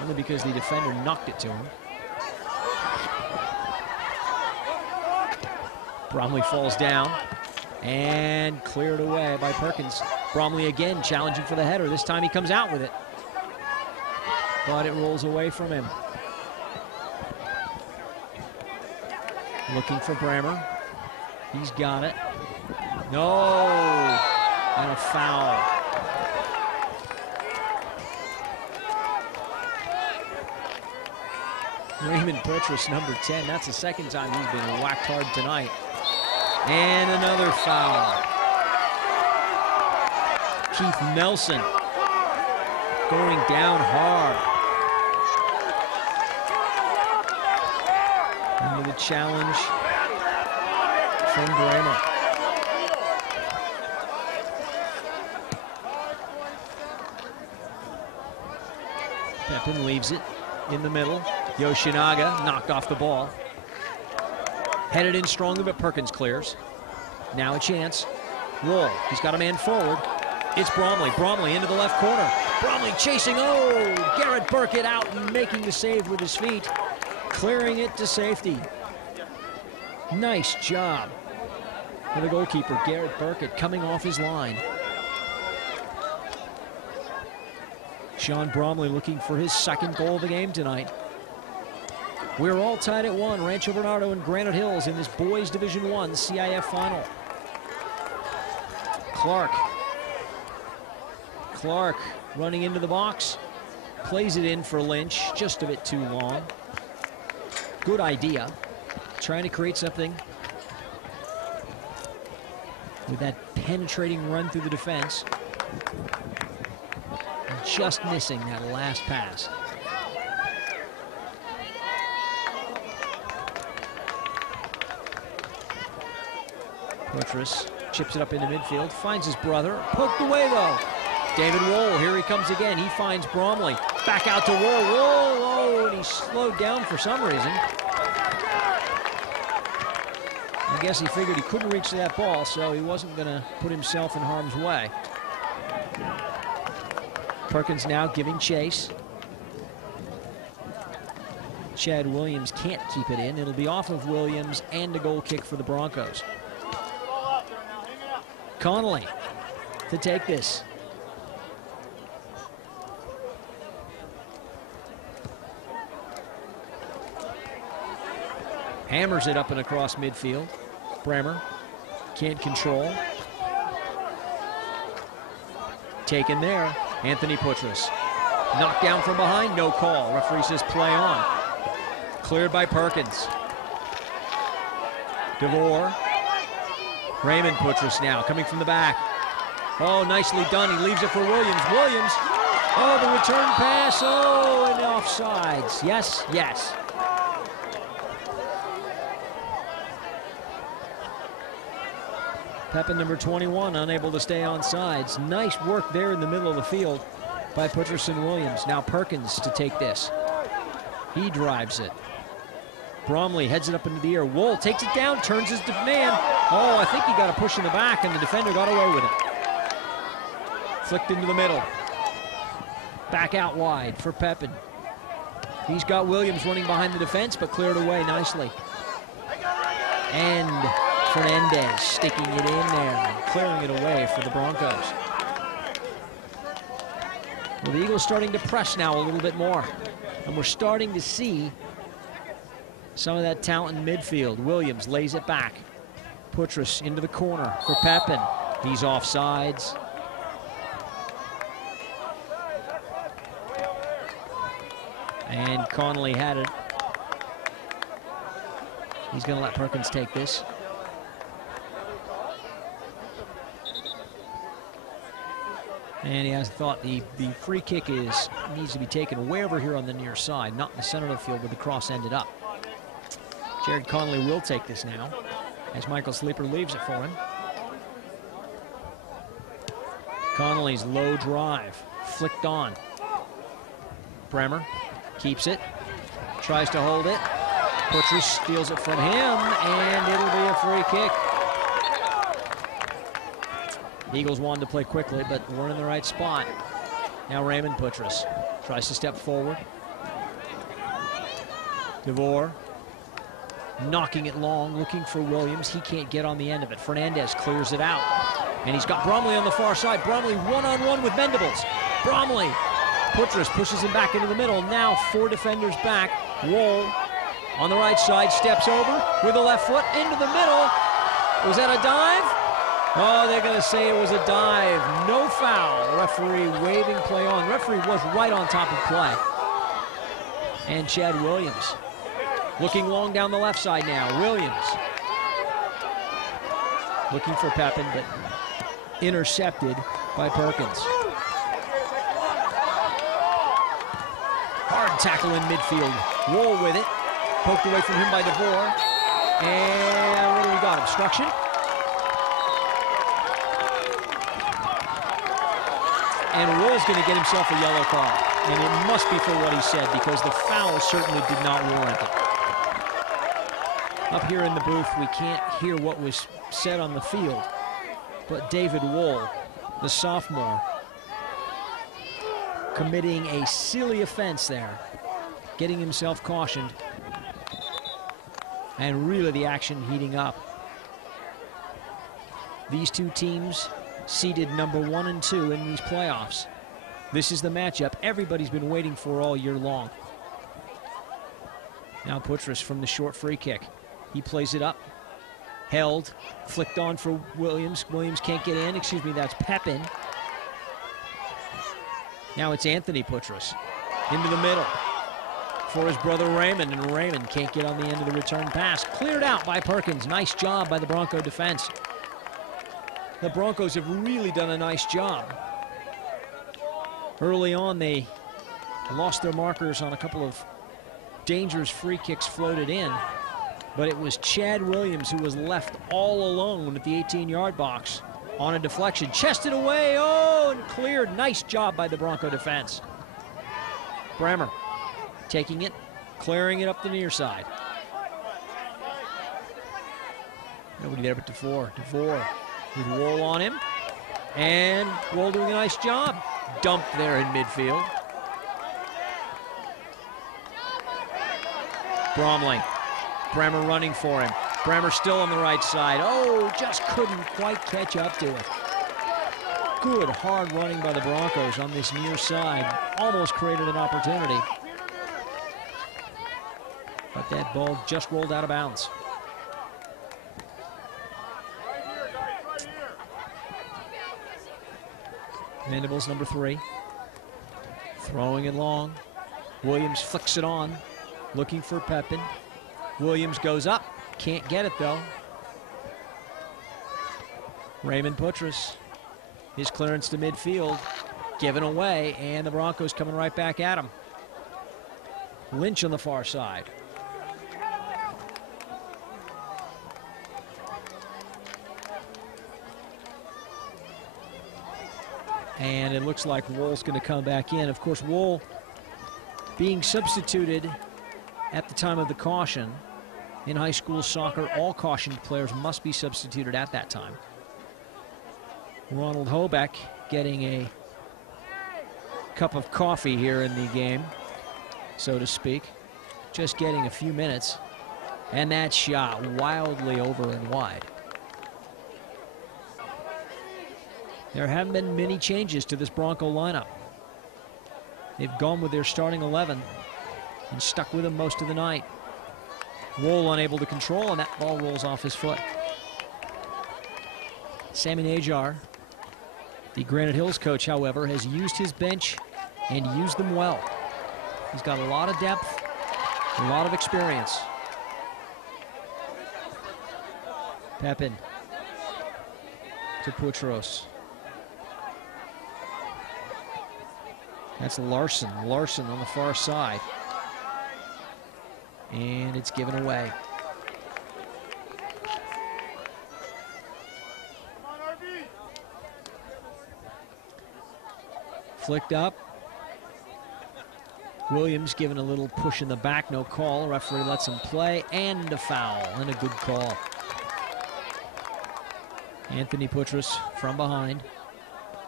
Only because the defender knocked it to him. Bromley falls down and cleared away by Perkins. Bromley again challenging for the header. This time he comes out with it, but it rolls away from him. Looking for Bremer. He's got it. No! And a foul. Raymond Putras, number 10. That's the second time he's been whacked hard tonight. And another foul. Keith Nelson going down hard. Into the challenge from Bremer. Pepin leaves it in the middle. Yoshinaga knocked off the ball. Headed in strongly, but Perkins clears. Now a chance. Wool, he's got a man forward. It's Bromley. Bromley into the left corner. Bromley chasing. Oh, Garrett Burkett out and making the save with his feet. Clearing it to safety. Nice job for the goalkeeper, Garrett Burkett, coming off his line. Sean Bromley looking for his second goal of the game tonight. We're all tied at 1. Rancho Bernardo and Granite Hills in this boys Division I CIF final. Clark running into the box. Plays it in for Lynch, just a bit too long. Good idea. Trying to create something with that penetrating run through the defense. Just missing that last pass. Putras chips it up into midfield, finds his brother, poked away though. David Wool, here he comes again. He finds Bromley. Back out to Wool. Wool, and he slowed down for some reason. I guess he figured he couldn't reach that ball, so he wasn't going to put himself in harm's way. Perkins now giving chase. Chad Williams can't keep it in. It'll be off of Williams and a goal kick for the Broncos. Connolly to take this. Hammers it up and across midfield. Bremer can't control. Taken there. Anthony Putras. Knocked down from behind, no call. Referee says play on. Cleared by Perkins. DeVore. Raymond Putras now coming from the back. Oh, nicely done. He leaves it for Williams. Williams. Oh, the return pass. Oh, and offsides. Yes, yes. Pepin, number 21, unable to stay on sides. Nice work there in the middle of the field by Putras and Williams. Now Perkins to take this. He drives it. Bromley heads it up into the air. Wool takes it down, turns his man. Oh, I think he got a push in the back, and the defender got away with it. Flicked into the middle. Back out wide for Pepin. He's got Williams running behind the defense, but cleared away nicely. And Fernandez sticking it in there, clearing it away for the Broncos. Well, the Eagles starting to press now a little bit more. And we're starting to see some of that talent in midfield. Williams lays it back. Putras into the corner for Pepin. He's offsides. And Connolly had it. He's going to let Perkins take this. And he has thought the free kick needs to be taken way over here on the near side, not in the center of the field where the cross ended up. Jared Connolly will take this now as Michael Sleeper leaves it for him. Connolly's low drive, flicked on. Bremer keeps it, tries to hold it. Putras steals it from him, and it'll be a free kick. The Eagles wanted to play quickly, but weren't in the right spot. Now Raymond Putras tries to step forward. DeVore knocking it long, looking for Williams. He can't get on the end of it. Fernandez clears it out. And he's got Bromley on the far side. Bromley one-on-one with Mendables. Bromley. Putras pushes him back into the middle. Now 4 defenders back. Wohl on the right side, steps over with the left foot into the middle. Was that a dive? Oh, they're going to say it was a dive. No foul. Referee waving play on. Referee was right on top of play. And Chad Williams looking long down the left side now. Williams looking for Pepin, but intercepted by Perkins. Hard tackle in midfield. Wohl with it. Poked away from him by DeVore. And what do we got? Obstruction? And Wohl's going to get himself a yellow card. And it must be for what he said, because the foul certainly did not warrant it. Up here in the booth, we can't hear what was said on the field. But David Wohl, the sophomore, committing a silly offense there, getting himself cautioned. And really the action heating up. These two teams seeded number 1 and 2 in these playoffs. This is the matchup everybody's been waiting for all year long. Now Putras from the short free kick. He plays it up. Held. Flicked on for Williams. Williams can't get in. Excuse me, that's Pepin. Now it's Anthony Putras into the middle for his brother Raymond, and Raymond can't get on the end of the return pass. Cleared out by Perkins. Nice job by the Bronco defense. The Broncos have really done a nice job. Early on, they lost their markers on a couple of dangerous free kicks floated in, but it was Chad Williams who was left all alone at the 18-yard box on a deflection. Chested away, oh, and cleared. Nice job by the Bronco defense. Bremer taking it, clearing it up the near side. Nobody there but DeVore. DeVore with Wohl on him, and Wohl doing a nice job. Dumped there in midfield. Bromley. Bremer running for him. Bremer still on the right side. Oh, just couldn't quite catch up to it. Good hard running by the Broncos on this near side. Almost created an opportunity. But that ball just rolled out of bounds. Mandibles number 3. Throwing it long. Williams flicks it on. Looking for Pepin. Williams goes up. Can't get it though. Raymond Putras. His clearance to midfield. Given away, and the Broncos coming right back at him. Lynch on the far side. And it looks like Wohl's going to come back in. Of course, Wohl being substituted at the time of the caution. In high school soccer, all cautioned players must be substituted at that time. Ronald Hobeck getting a cup of coffee here in the game, so to speak. Just getting a few minutes. And that shot wildly over and wide. There haven't been many changes to this Bronco lineup. They've gone with their starting 11 and stuck with them most of the night. Wohl unable to control, and that ball rolls off his foot. Sammy Najar, the Granite Hills coach, however, has used his bench and used them well. He's got a lot of depth, a lot of experience. Pepin to Putros. That's Larson. Larson on the far side. And it's given away. Flicked up. Williams given a little push in the back, no call. Referee lets him play, and a foul, and a good call. Anthony Putros from behind,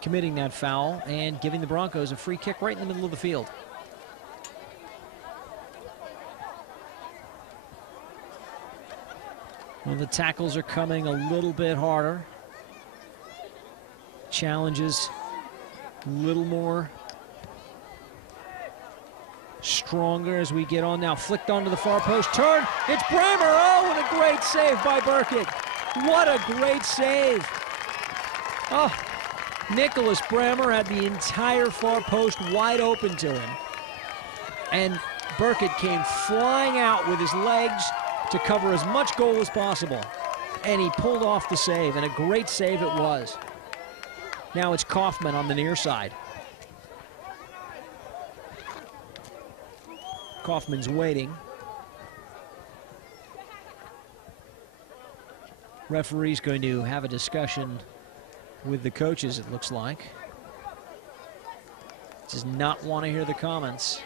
committing that foul and giving the Broncos a free kick right in the middle of the field. Well, the tackles are coming a little bit harder. Challenges a little more stronger as we get on now. Flicked onto the far post, turn, it's Brammer. Oh, and a great save by Burkett. What a great save. Oh, Nicholas Brammer had the entire far post wide open to him. And Burkett came flying out with his legs to cover as much goal as possible. And he pulled off the save, and a great save it was. Now it's Kaufman on the near side. Kaufman's waiting. Referee's going to have a discussion with the coaches, it looks like. Does not want to hear the comments.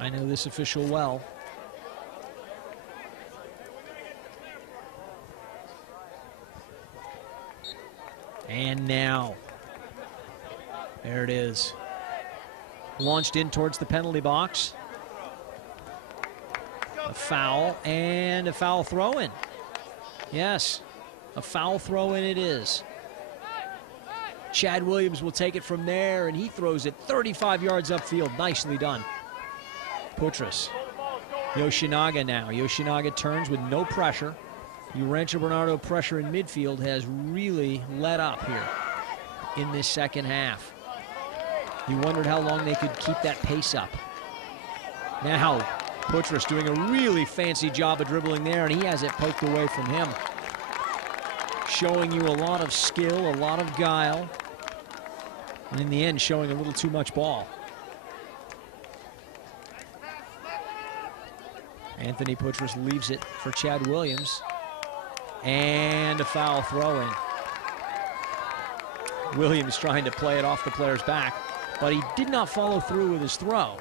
I know this official well. And now, there it is. Launched in towards the penalty box. A foul and a foul throw-in. Yes, a foul throw-in it is. Chad Williams will take it from there, and he throws it 35 yards upfield. Nicely done. Putros. Yoshinaga now. Yoshinaga turns with no pressure. Rancho Bernardo pressure in midfield has really let up here in this second half. You wondered how long they could keep that pace up. Now, Putros doing a really fancy job of dribbling there, and he has it poked away from him. Showing you a lot of skill, a lot of guile, and in the end, showing a little too much ball. Anthony Putros leaves it for Chad Williams. And a foul throw-in. Williams trying to play it off the player's back, but he did not follow through with his throw.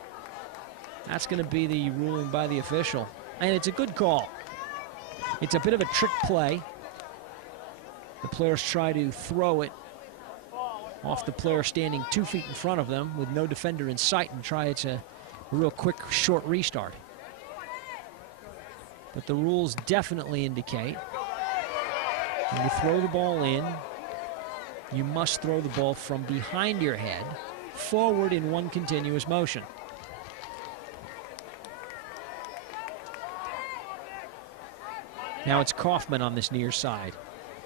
That's going to be the ruling by the official. And it's a good call. It's a bit of a trick play. The players try to throw it off the player standing 2 feet in front of them with no defender in sight and try it's a real quick, short restart. But the rules definitely indicate when you throw the ball in, you must throw the ball from behind your head, forward in one continuous motion. Now it's Kaufman on this near side.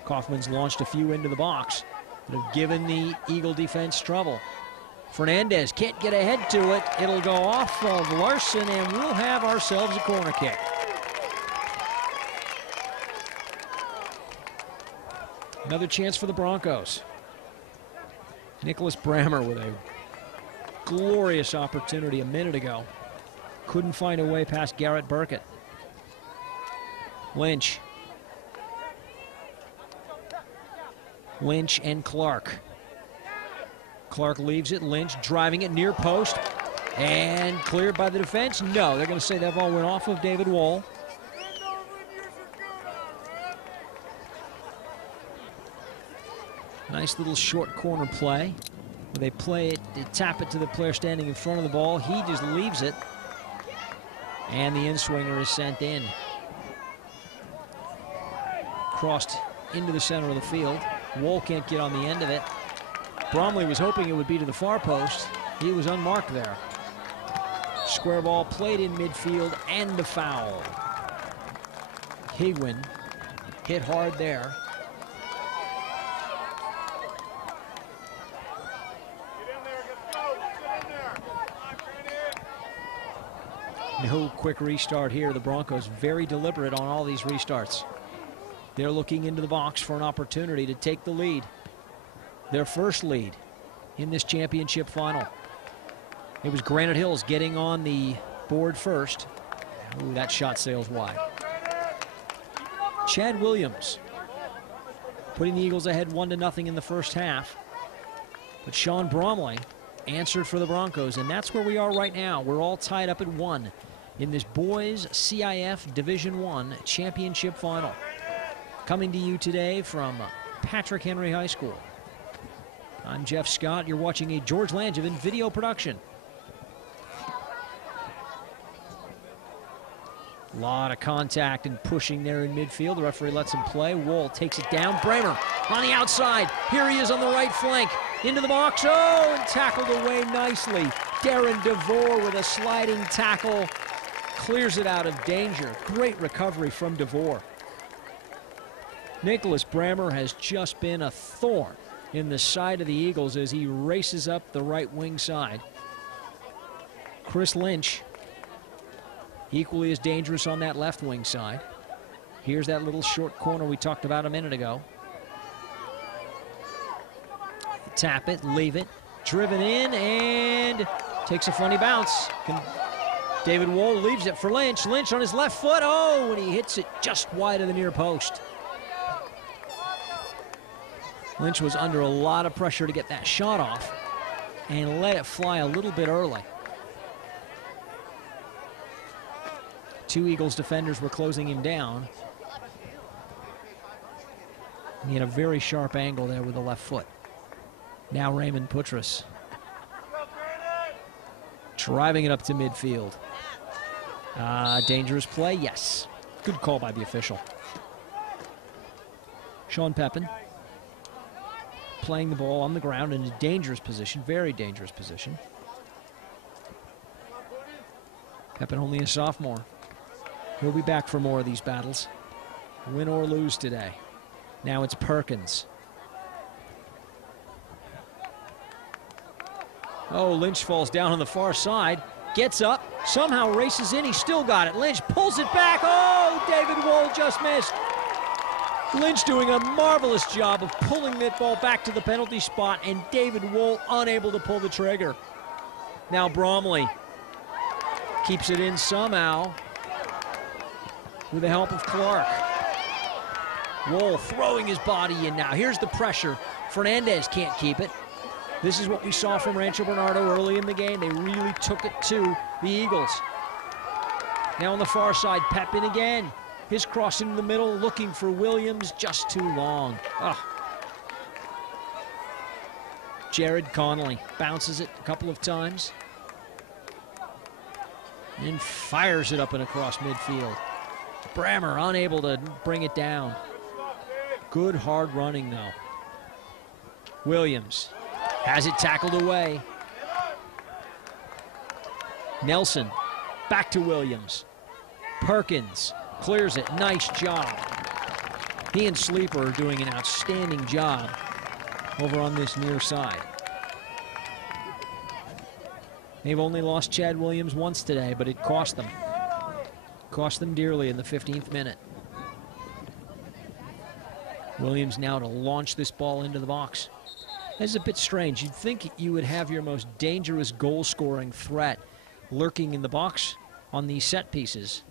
Kaufman's launched a few into the box that have given the Eagle defense trouble. Fernandez can't get ahead to it. It'll go off of Larson, and we'll have ourselves a corner kick. Another chance for the Broncos. Nicholas Brammer with a glorious opportunity a minute ago. Couldn't find a way past Garrett Burkett. Lynch. Lynch and Clark. Clark leaves it. Lynch driving it near post. And cleared by the defense. No, they're going to say that ball went off of David Wohl. Nice little short corner play. They play it, they tap it to the player standing in front of the ball. He just leaves it. And the in-swinger is sent in. Crossed into the center of the field. Wohl can't get on the end of it. Bromley was hoping it would be to the far post. He was unmarked there. Square ball played in midfield and the foul. Higwin hit hard there. No quick restart here. The Broncos very deliberate on all these restarts. They're looking into the box for an opportunity to take the lead. Their first lead in this championship final. It was Granite Hills getting on the board first. Ooh, that shot sails wide. Chad Williams putting the Eagles ahead 1-0 in the first half. But Sean Bromley answered for the Broncos, and that's where we are right now. We're all tied up at 1 in this boys CIF Division I championship final. Coming to you today from Patrick Henry High School. I'm Jeff Scott. You're watching a George Langevin video production. A lot of contact and pushing there in midfield. The referee lets him play. Wohl takes it down. Bramer on the outside. Here he is on the right flank. Into the box. Oh, and tackled away nicely. Darren DeVore with a sliding tackle. Clears it out of danger. Great recovery from DeVore. Nicholas Bramer has just been a thorn in the side of the Eagles as he races up the right wing side. Chris Lynch, equally as dangerous on that left wing side. Here's that little short corner we talked about a minute ago. Tap it, leave it, driven in, and takes a funny bounce. David Wohl leaves it for Lynch. Lynch on his left foot, oh, and he hits it just wide of the near post. Lynch was under a lot of pressure to get that shot off and let it fly a little bit early. Two Eagles defenders were closing him down. He had a very sharp angle there with the left foot. Now Raymond Putras driving it up to midfield. Dangerous play, yes. Good call by the official. Sean Pepin playing the ball on the ground in a dangerous position, very dangerous position. Pepin only a sophomore. He'll be back for more of these battles, win or lose today. Now it's Perkins. Oh, Lynch falls down on the far side, gets up, somehow races in, he still got it. Lynch pulls it back, oh, David Wohl just missed. Lynch doing a marvelous job of pulling that ball back to the penalty spot, and David Wohl unable to pull the trigger. Now Bromley keeps it in somehow with the help of Clark. Wohl throwing his body in now. Here's the pressure. Fernandez can't keep it. This is what we saw from Rancho Bernardo early in the game. They really took it to the Eagles. Now on the far side, Pepin again. His cross in the middle, looking for Williams, just too long. Oh. Jared Connolly bounces it a couple of times and fires it up and across midfield. Bramer unable to bring it down. Good hard running though. Williams has it tackled away. Nelson back to Williams. Perkins clears it, nice job. He and Sleeper are doing an outstanding job over on this near side. They've only lost Chad Williams once today, but it cost them. Cost them dearly in the 15th minute. Williams now to launch this ball into the box. That's a bit strange. You'd think you would have your most dangerous goal-scoring threat lurking in the box on these set pieces.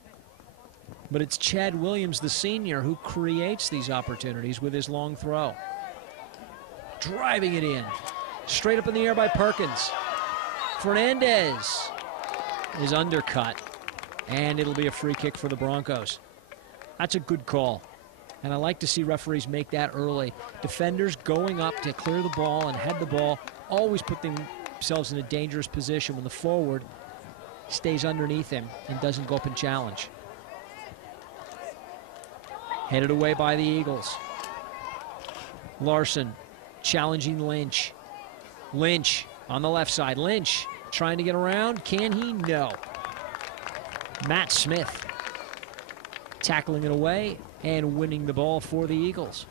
But it's Chad Williams, the senior, who creates these opportunities with his long throw. Driving it in. Straight up in the air by Perkins. Fernandez is undercut, and it'll be a free kick for the Broncos. That's a good call, and I like to see referees make that early. Defenders going up to clear the ball and head the ball always put themselves in a dangerous position when the forward stays underneath him and doesn't go up and challenge. Headed away by the Eagles. Larson challenging Lynch. Lynch on the left side. Lynch trying to get around. Can he? No. Matt Smith tackling it away and winning the ball for the Eagles.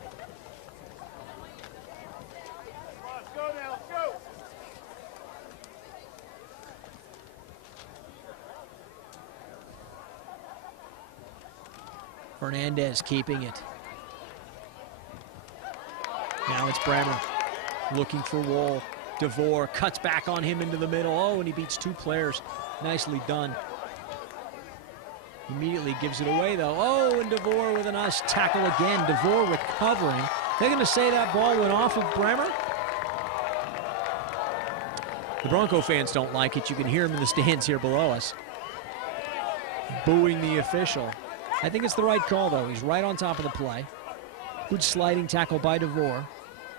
Fernandez keeping it. Now it's Bremer looking for Wall. DeVore cuts back on him into the middle. Oh, and he beats two players. Nicely done. Immediately gives it away, though. Oh, and DeVore with a nice tackle again. DeVore recovering. They're going to say that ball went off of Bremer. The Bronco fans don't like it. You can hear them in the stands here below us, booing the official. I think it's the right call, though. He's right on top of the play. Good sliding tackle by DeVore.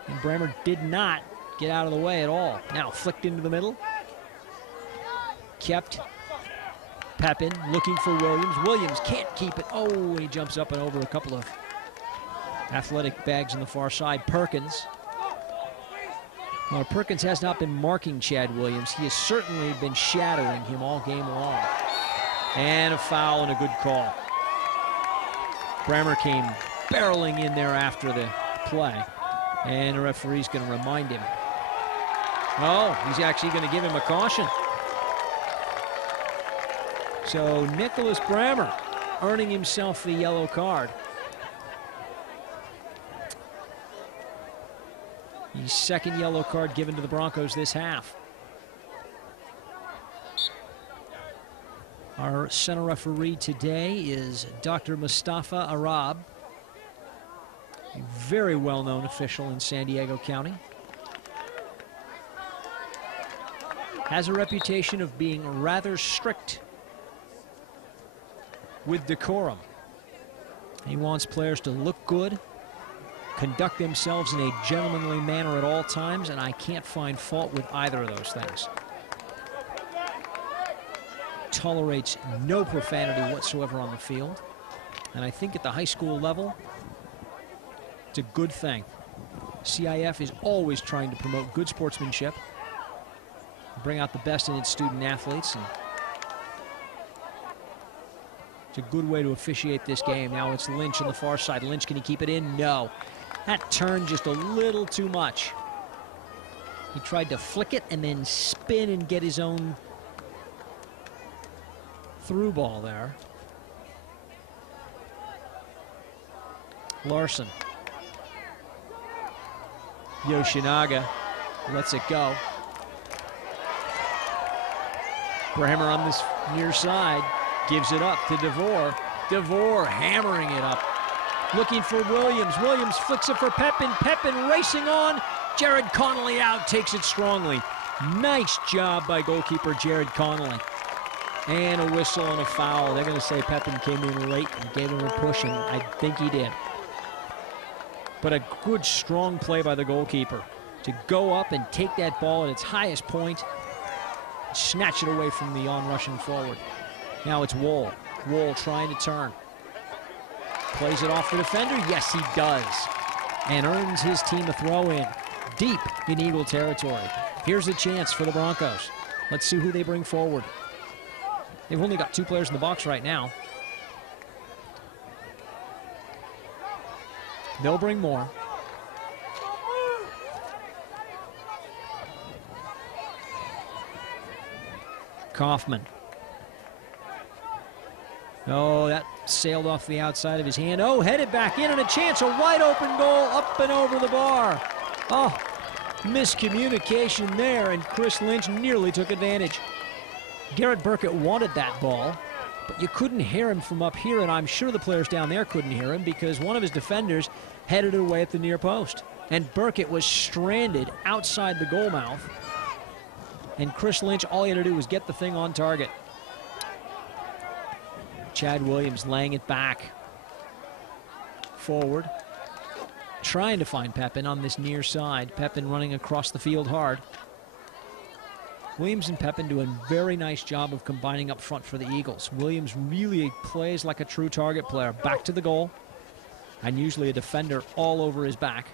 And Bremer did not get out of the way at all. Now flicked into the middle. Kept. Pepin looking for Williams. Williams can't keep it. Oh, and he jumps up and over a couple of athletic bags on the far side. Perkins. Well, Perkins has not been marking Chad Williams. He has certainly been shadowing him all game long. And a foul and a good call. Bremer came barreling in there after the play. And the referee's going to remind him. Oh, he's actually going to give him a caution. So Nicholas Bremer earning himself the yellow card. The second yellow card given to the Broncos this half. Our center referee today is Dr. Mustafa Arab, a very well-known official in San Diego County. Has a reputation of being rather strict with decorum. He wants players to look good, conduct themselves in a gentlemanly manner at all times, and I can't find fault with either of those things. Tolerates no profanity whatsoever on the field, and I think at the high school level, it's a good thing. CIF is always trying to promote good sportsmanship, bring out the best in its student athletes, and it's a good way to officiate this game. Now it's Lynch on the far side. Lynch, can he keep it in? No. That turned just a little too much. He tried to flick it and then spin and get his own through ball there. Larson. Yoshinaga lets it go. Bremer on this near side gives it up to DeVore. DeVore hammering it up. Looking for Williams. Williams flicks it for Pepin. Pepin racing on. Jared Connolly out, takes it strongly. Nice job by goalkeeper Jared Connolly. And a whistle and a foul. They're going to say Pepin came in late and gave him a push, and I think he did. But a good, strong play by the goalkeeper to go up and take that ball at its highest point, snatch it away from the on-rushing forward. Now it's Wall. Wall trying to turn. Plays it off the defender. Yes, he does. And earns his team a throw-in deep in Eagle territory. Here's a chance for the Broncos. Let's see who they bring forward. They've only got two players in the box right now. They'll bring more. Kaufman. Oh, that sailed off the outside of his hand. Oh, headed back in, and a chance, a wide open goal up and over the bar. Oh, miscommunication there, and Chris Lynch nearly took advantage. Garrett Burkett wanted that ball, but you couldn't hear him from up here, and I'm sure the players down there couldn't hear him because one of his defenders headed it away at the near post. And Burkett was stranded outside the goal mouth. And Chris Lynch, all he had to do was get the thing on target. Chad Williams laying it back. Forward. Trying to find Pepin on this near side. Pepin running across the field hard. Williams and Pepin do a very nice job of combining up front for the Eagles. Williams really plays like a true target player. Back to the goal, and usually a defender all over his back.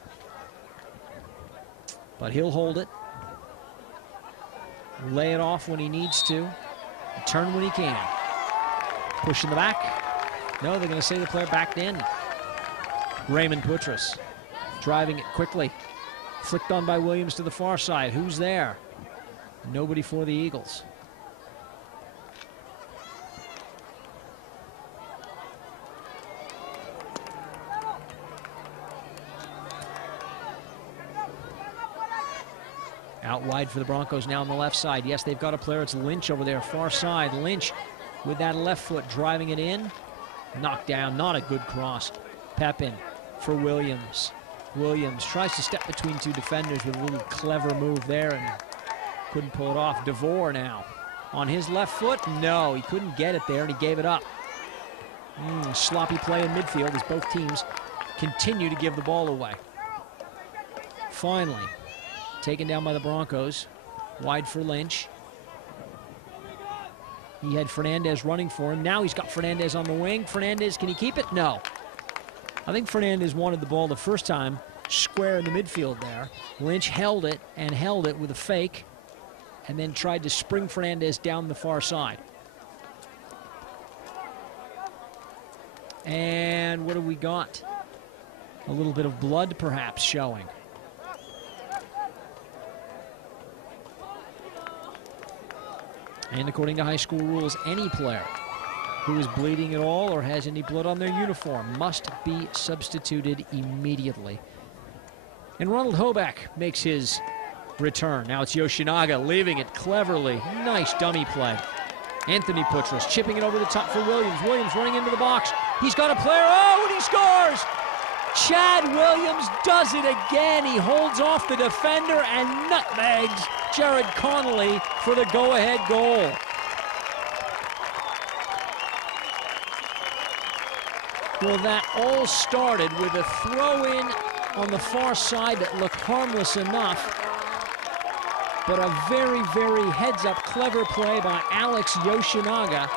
But he'll hold it, lay it off when he needs to, turn when he can. Push in the back. No, they're going to say the player backed in. Raymond Putras driving it quickly. Flicked on by Williams to the far side. Who's there? Nobody for the Eagles. Out wide for the Broncos now on the left side. Yes, they've got a player. It's Lynch over there, far side. Lynch with that left foot driving it in. Knocked down, not a good cross. Pepin for Williams. Williams tries to step between two defenders with a little clever move there and couldn't pull it off. DeVore now on his left foot. No, he couldn't get it there and he gave it up. Sloppy play in midfield as both teams continue to give the ball away. Finally, taken down by the Broncos. Wide for Lynch. He had Fernandez running for him. Now he's got Fernandez on the wing. Fernandez, can he keep it? No. I think Fernandez wanted the ball the first time, square in the midfield there. Lynch held it with a fake, and then tried to spring Fernandez down the far side. And what have we got? A little bit of blood perhaps showing. And according to high school rules, any player who is bleeding at all or has any blood on their uniform must be substituted immediately. And Ronald Hoback makes his return. Now it's Yoshinaga leaving it cleverly. Nice dummy play. Anthony Putras chipping it over the top for Williams. Williams running into the box. He's got a player. Oh, and he scores! Chad Williams does it again. He holds off the defender and nutmegs Jared Connolly for the go-ahead goal. Well, that all started with a throw-in on the far side that looked harmless enough, but a very, very heads-up clever play by Alex Yoshinaga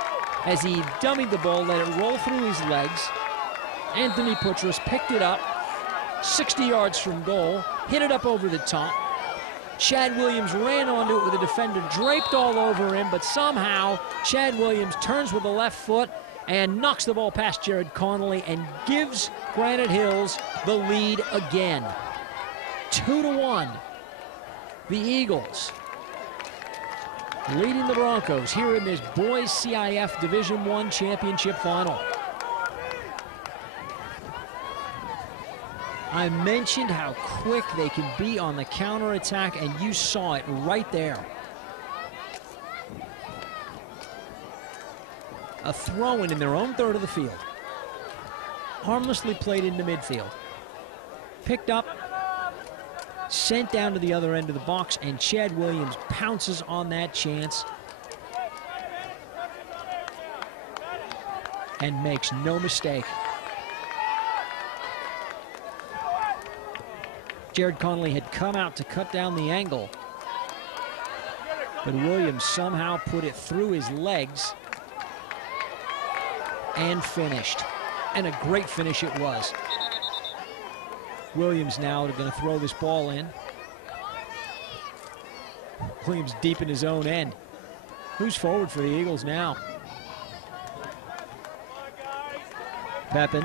as he dummied the ball, let it roll through his legs. Anthony Putras picked it up 60 yards from goal, hit it up over the top. Chad Williams ran onto it with a defender draped all over him, but somehow Chad Williams turns with the left foot and knocks the ball past Jared Connolly and gives Granite Hills the lead again. 2-1. The Eagles leading the Broncos here in this boys CIF Division I championship final. I mentioned how quick they can be on the counterattack, and you saw it right there. A throw-in in their own third of the field. Harmlessly played into midfield. Picked up, sent down to the other end of the box, and Chad Williams pounces on that chance and makes no mistake. Jared Connolly had come out to cut down the angle, but Williams somehow put it through his legs and finished. And a great finish it was. Williams now going to throw this ball in. Williams deep in his own end. Who's forward for the Eagles now? Pepin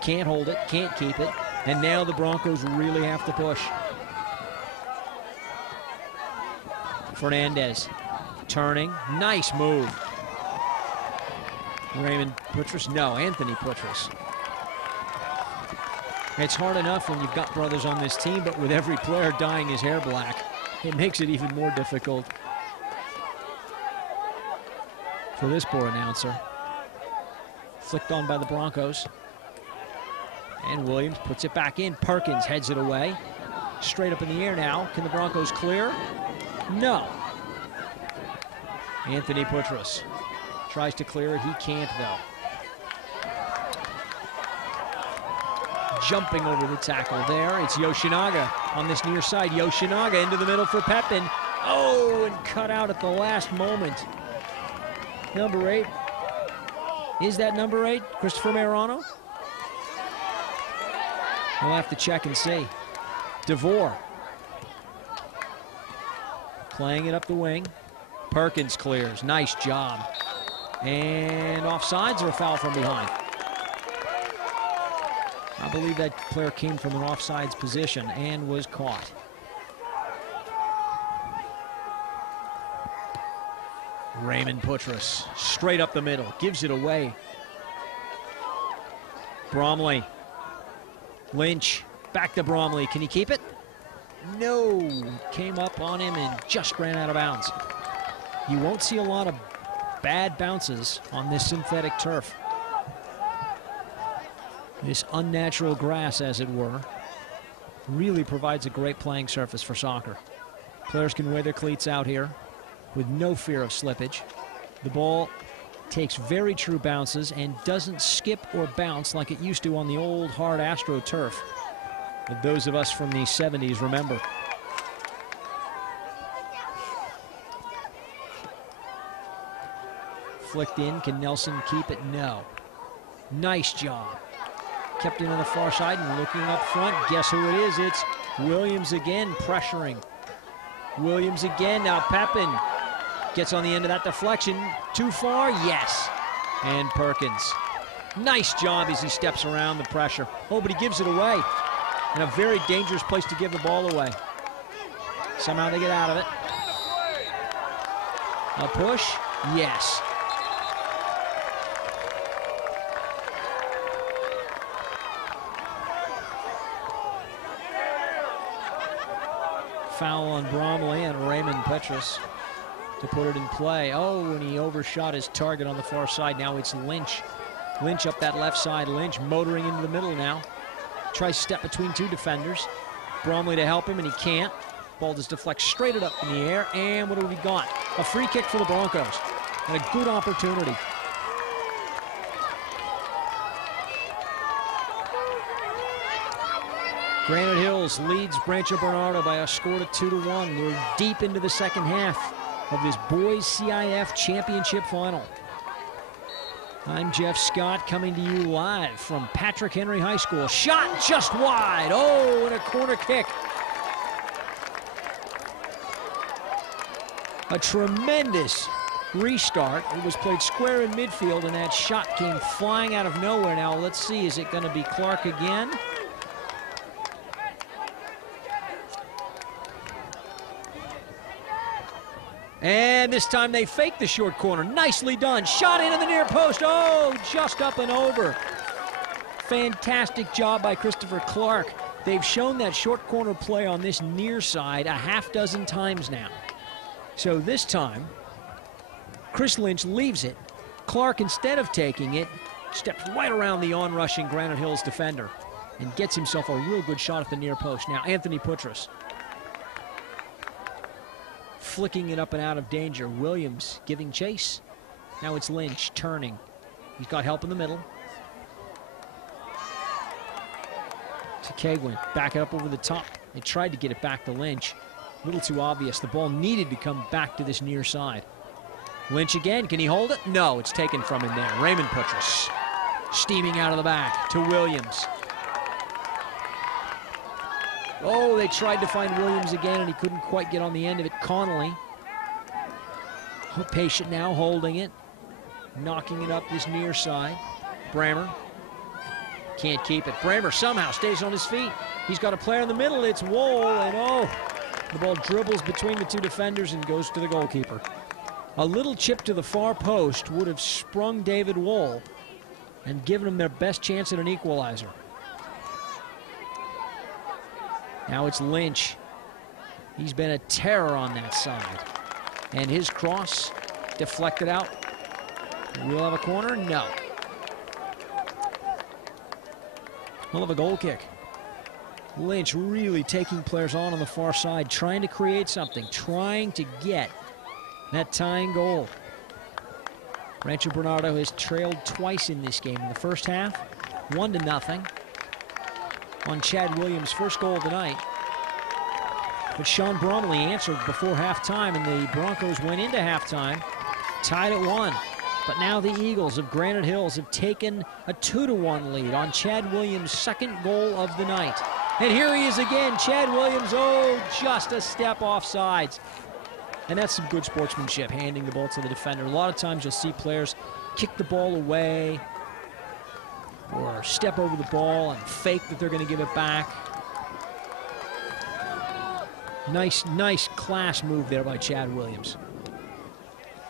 can't hold it, can't keep it. And now the Broncos really have to push. Fernandez turning, nice move. Raymond Putras, no, Anthony Putras. It's hard enough when you've got brothers on this team, but with every player dyeing his hair black, it makes it even more difficult for this poor announcer. Flicked on by the Broncos. And Williams puts it back in. Perkins heads it away. Straight up in the air now. Can the Broncos clear? No. Anthony Putras tries to clear it. He can't, though. Jumping over the tackle there. It's Yoshinaga on this near side. Yoshinaga into the middle for Pepin. Oh, and cut out at the last moment. Number 8. Is that number 8, Christopher Marano? We'll have to check and see. DeVore. Playing it up the wing. Perkins clears. Nice job. And offsides or a foul from behind? I believe that player came from an offsides position and was caught. Raymond Putras, straight up the middle, gives it away. Bromley. Lynch, back to Bromley. Can he keep it? No. Came up on him and just ran out of bounds. You won't see a lot of bad bounces on this synthetic turf. This unnatural grass, as it were, really provides a great playing surface for soccer. Players can wear their cleats out here with no fear of slippage. The ball takes very true bounces and doesn't skip or bounce like it used to on the old hard Astro turf that those of us from the 70s remember. Flicked in, can Nelson keep it? No. Nice job. Kept it on the far side and looking up front. Guess who it is? It's Williams again, pressuring. Williams again, now Pepin gets on the end of that deflection. Too far? Yes. And Perkins. Nice job as he steps around the pressure. Oh, but he gives it away. And a very dangerous place to give the ball away. Somehow they get out of it. A push? Yes. Foul on Bromley and Raymond Putras to put it in play. Oh, and he overshot his target on the far side. Now it's Lynch. Lynch up that left side. Lynch motoring into the middle now. Tries to step between two defenders. Bromley to help him, and he can't. Ball just deflects straight up in the air. And what have we got? A free kick for the Broncos. And a good opportunity. Granite Hills leads Rancho Bernardo by a score to 2-1. We're deep into the second half of this boys CIF championship final. I'm Jeff Scott coming to you live from Patrick Henry High School. Shot just wide. Oh, and a corner kick. A tremendous restart. It was played square in midfield, and that shot came flying out of nowhere. Now, let's see. Is it going to be Clark again? And this time they fake the short corner. Nicely done. Shot into the near post. Oh, just up and over. Fantastic job by Christopher Clark. They've shown that short corner play on this near side a half dozen times now. So this time, Chris Lynch leaves it. Clark, instead of taking it, steps right around the on-rushing Granite Hills defender and gets himself a real good shot at the near post. Now, Anthony Putras flicking it up and out of danger. Williams giving chase. Now it's Lynch turning. He's got help in the middle. To Kegwin. Back it up over the top. They tried to get it back to Lynch. A little too obvious. The ball needed to come back to this near side. Lynch again. Can he hold it? No, it's taken from him there. Raymond Putras steaming out of the back to Williams. Oh, they tried to find Williams again, and he couldn't quite get on the end of it. Connolly, patient now, holding it, knocking it up this near side. Brammer can't keep it. Brammer somehow stays on his feet. He's got a player in the middle. It's Wohl, and oh, the ball dribbles between the two defenders and goes to the goalkeeper. A little chip to the far post would have sprung David Wohl and given him their best chance at an equalizer. Now it's Lynch. He's been a terror on that side. And his cross deflected out. We'll have a corner? No. We'll have a goal kick. Lynch really taking players on the far side, trying to create something, trying to get that tying goal. Rancho Bernardo has trailed twice in this game. In the first half, 1-0. On Chad Williams' first goal of the night. But Sean Bromley answered before halftime, and the Broncos went into halftime tied at 1. But now the Eagles of Granite Hills have taken a 2-1 lead on Chad Williams' second goal of the night. And here he is again, Chad Williams, oh, just a step offsides. And that's some good sportsmanship, handing the ball to the defender. A lot of times you'll see players kick the ball away or step over the ball and fake that they're going to give it back. Nice class move there by Chad Williams.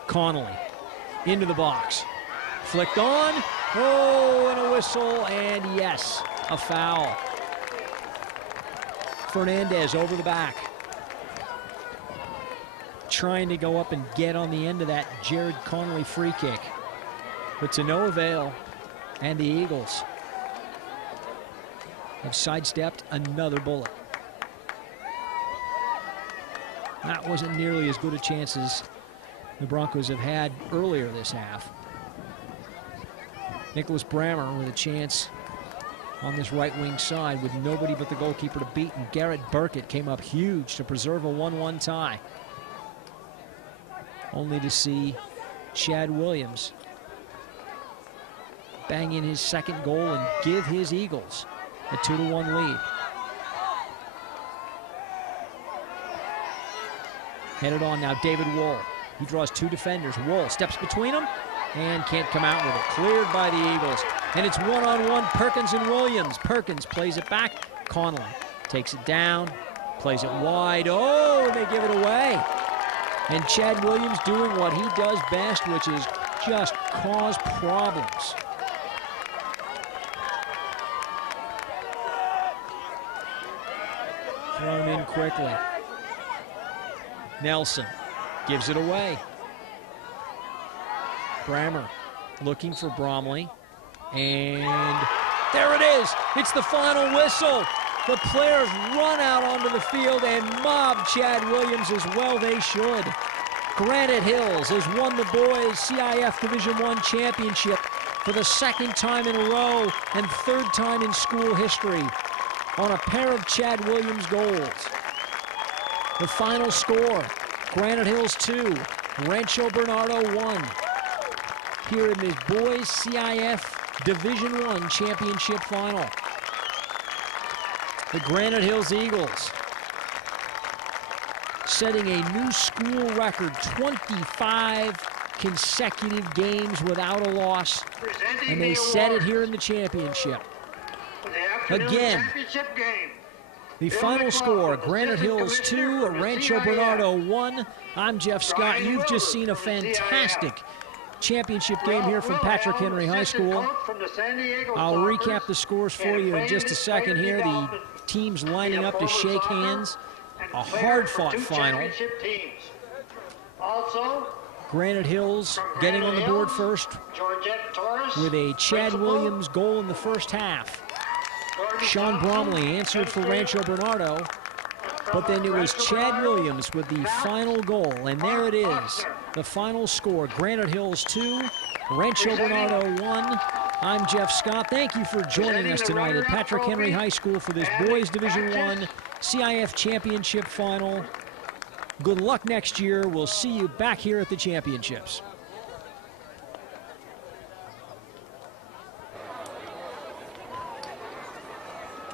Connolly into the box. Flicked on. Oh, and a whistle, and yes, a foul. Fernandez over the back. Trying to go up and get on the end of that Jared Connolly free kick. But to no avail, and the Eagles have sidestepped another bullet. That wasn't nearly as good a chance as the Broncos have had earlier this half. Nicholas Brammer with a chance on this right wing side with nobody but the goalkeeper to beat, and Garrett Burkett came up huge to preserve a 1-1 tie. Only to see Chad Williams bang in his second goal and give his Eagles a 2-1 lead. Headed on now, David Wool. He draws 2 defenders. Wool steps between them and can't come out with it. Cleared by the Eagles. And it's one-on-one, Perkins and Williams. Perkins plays it back. Connolly takes it down, plays it wide. Oh, and they give it away. And Chad Williams doing what he does best, which is just cause problems. Thrown in quickly. Nelson gives it away. Brammer looking for Bromley. And there it is. It's the final whistle. The players run out onto the field and mob Chad Williams as well they should. Granite Hills has won the boys CIF Division I championship for the 2nd time in a row and 3rd time in school history on a pair of Chad Williams goals. The final score, Granite Hills 2, Rancho Bernardo 1. Here in the boys CIF Division I championship final. The Granite Hills Eagles setting a new school record, 25 consecutive games without a loss, and they set it here in the championship. Again, the final score, Granite Hills 2, Rancho Bernardo 1. I'm Jeff Scott. You've just seen a fantastic championship game here from Patrick Henry High School. I'll recap the scores for you in just a second here. The teams lining up to shake hands. A hard-fought final. Granite Hills getting on the board first with a Chad Williams goal in the first half. Sean Bromley answered for Rancho Bernardo, but then it was Chad Williams with the final goal, and there it is, the final score, Granite Hills 2, Rancho Bernardo 1. I'm Jeff Scott. Thank you for joining us tonight at Patrick Henry High School for this Boys Division I CIF Championship Final. Good luck next year. We'll see you back here at the championships.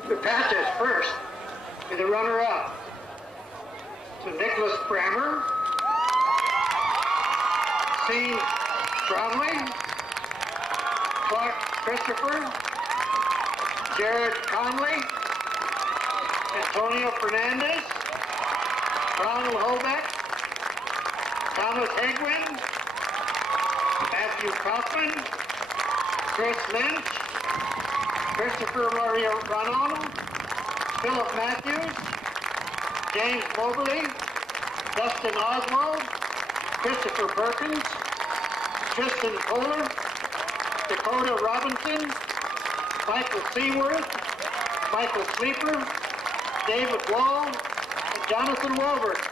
The pass is first to the runner-up, to Nicholas Brammer, Sean Bromley, Clark Christopher, Jared Conley, Antonio Fernandez, Ronald Hobeck, Thomas Hegwin, Matthew Kaufman, Chris Lynch, Christopher Maria Ronaldo, Philip Matthews, James Mobley, Dustin Oswald, Christopher Perkins, Tristan Kohler, Dakota Robinson, Michael Seaworth, Michael Sleeper, David Wall, and Jonathan Walbert.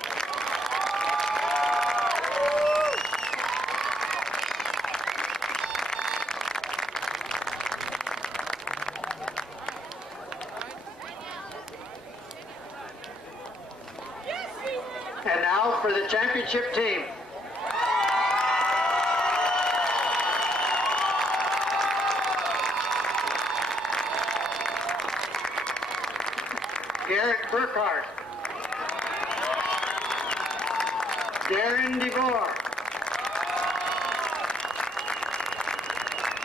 for the championship team. Garrett Burkhart, Darren DeVore,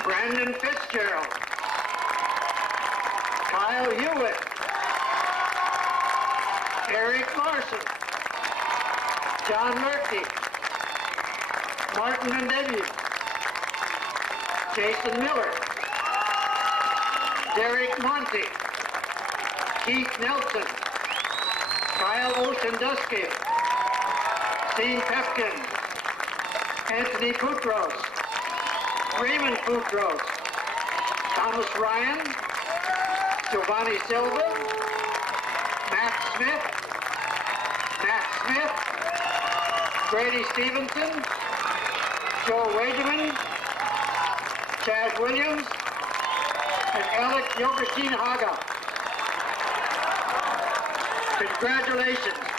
Brandon Fitzgerald, Kyle Hewitt, Eric Larson, John Murphy, Martin Mendevius, Jason Miller, Derek Monty, Keith Nelson, Kyle Oshendusky, Steve Pepkin, Anthony Boutros, Raymond Boutros, Thomas Ryan, Giovanni Silva, Matt Smith, Brady Stevenson, Joe Wageman, Chad Williams, and Alec Yogashin Haga. Congratulations.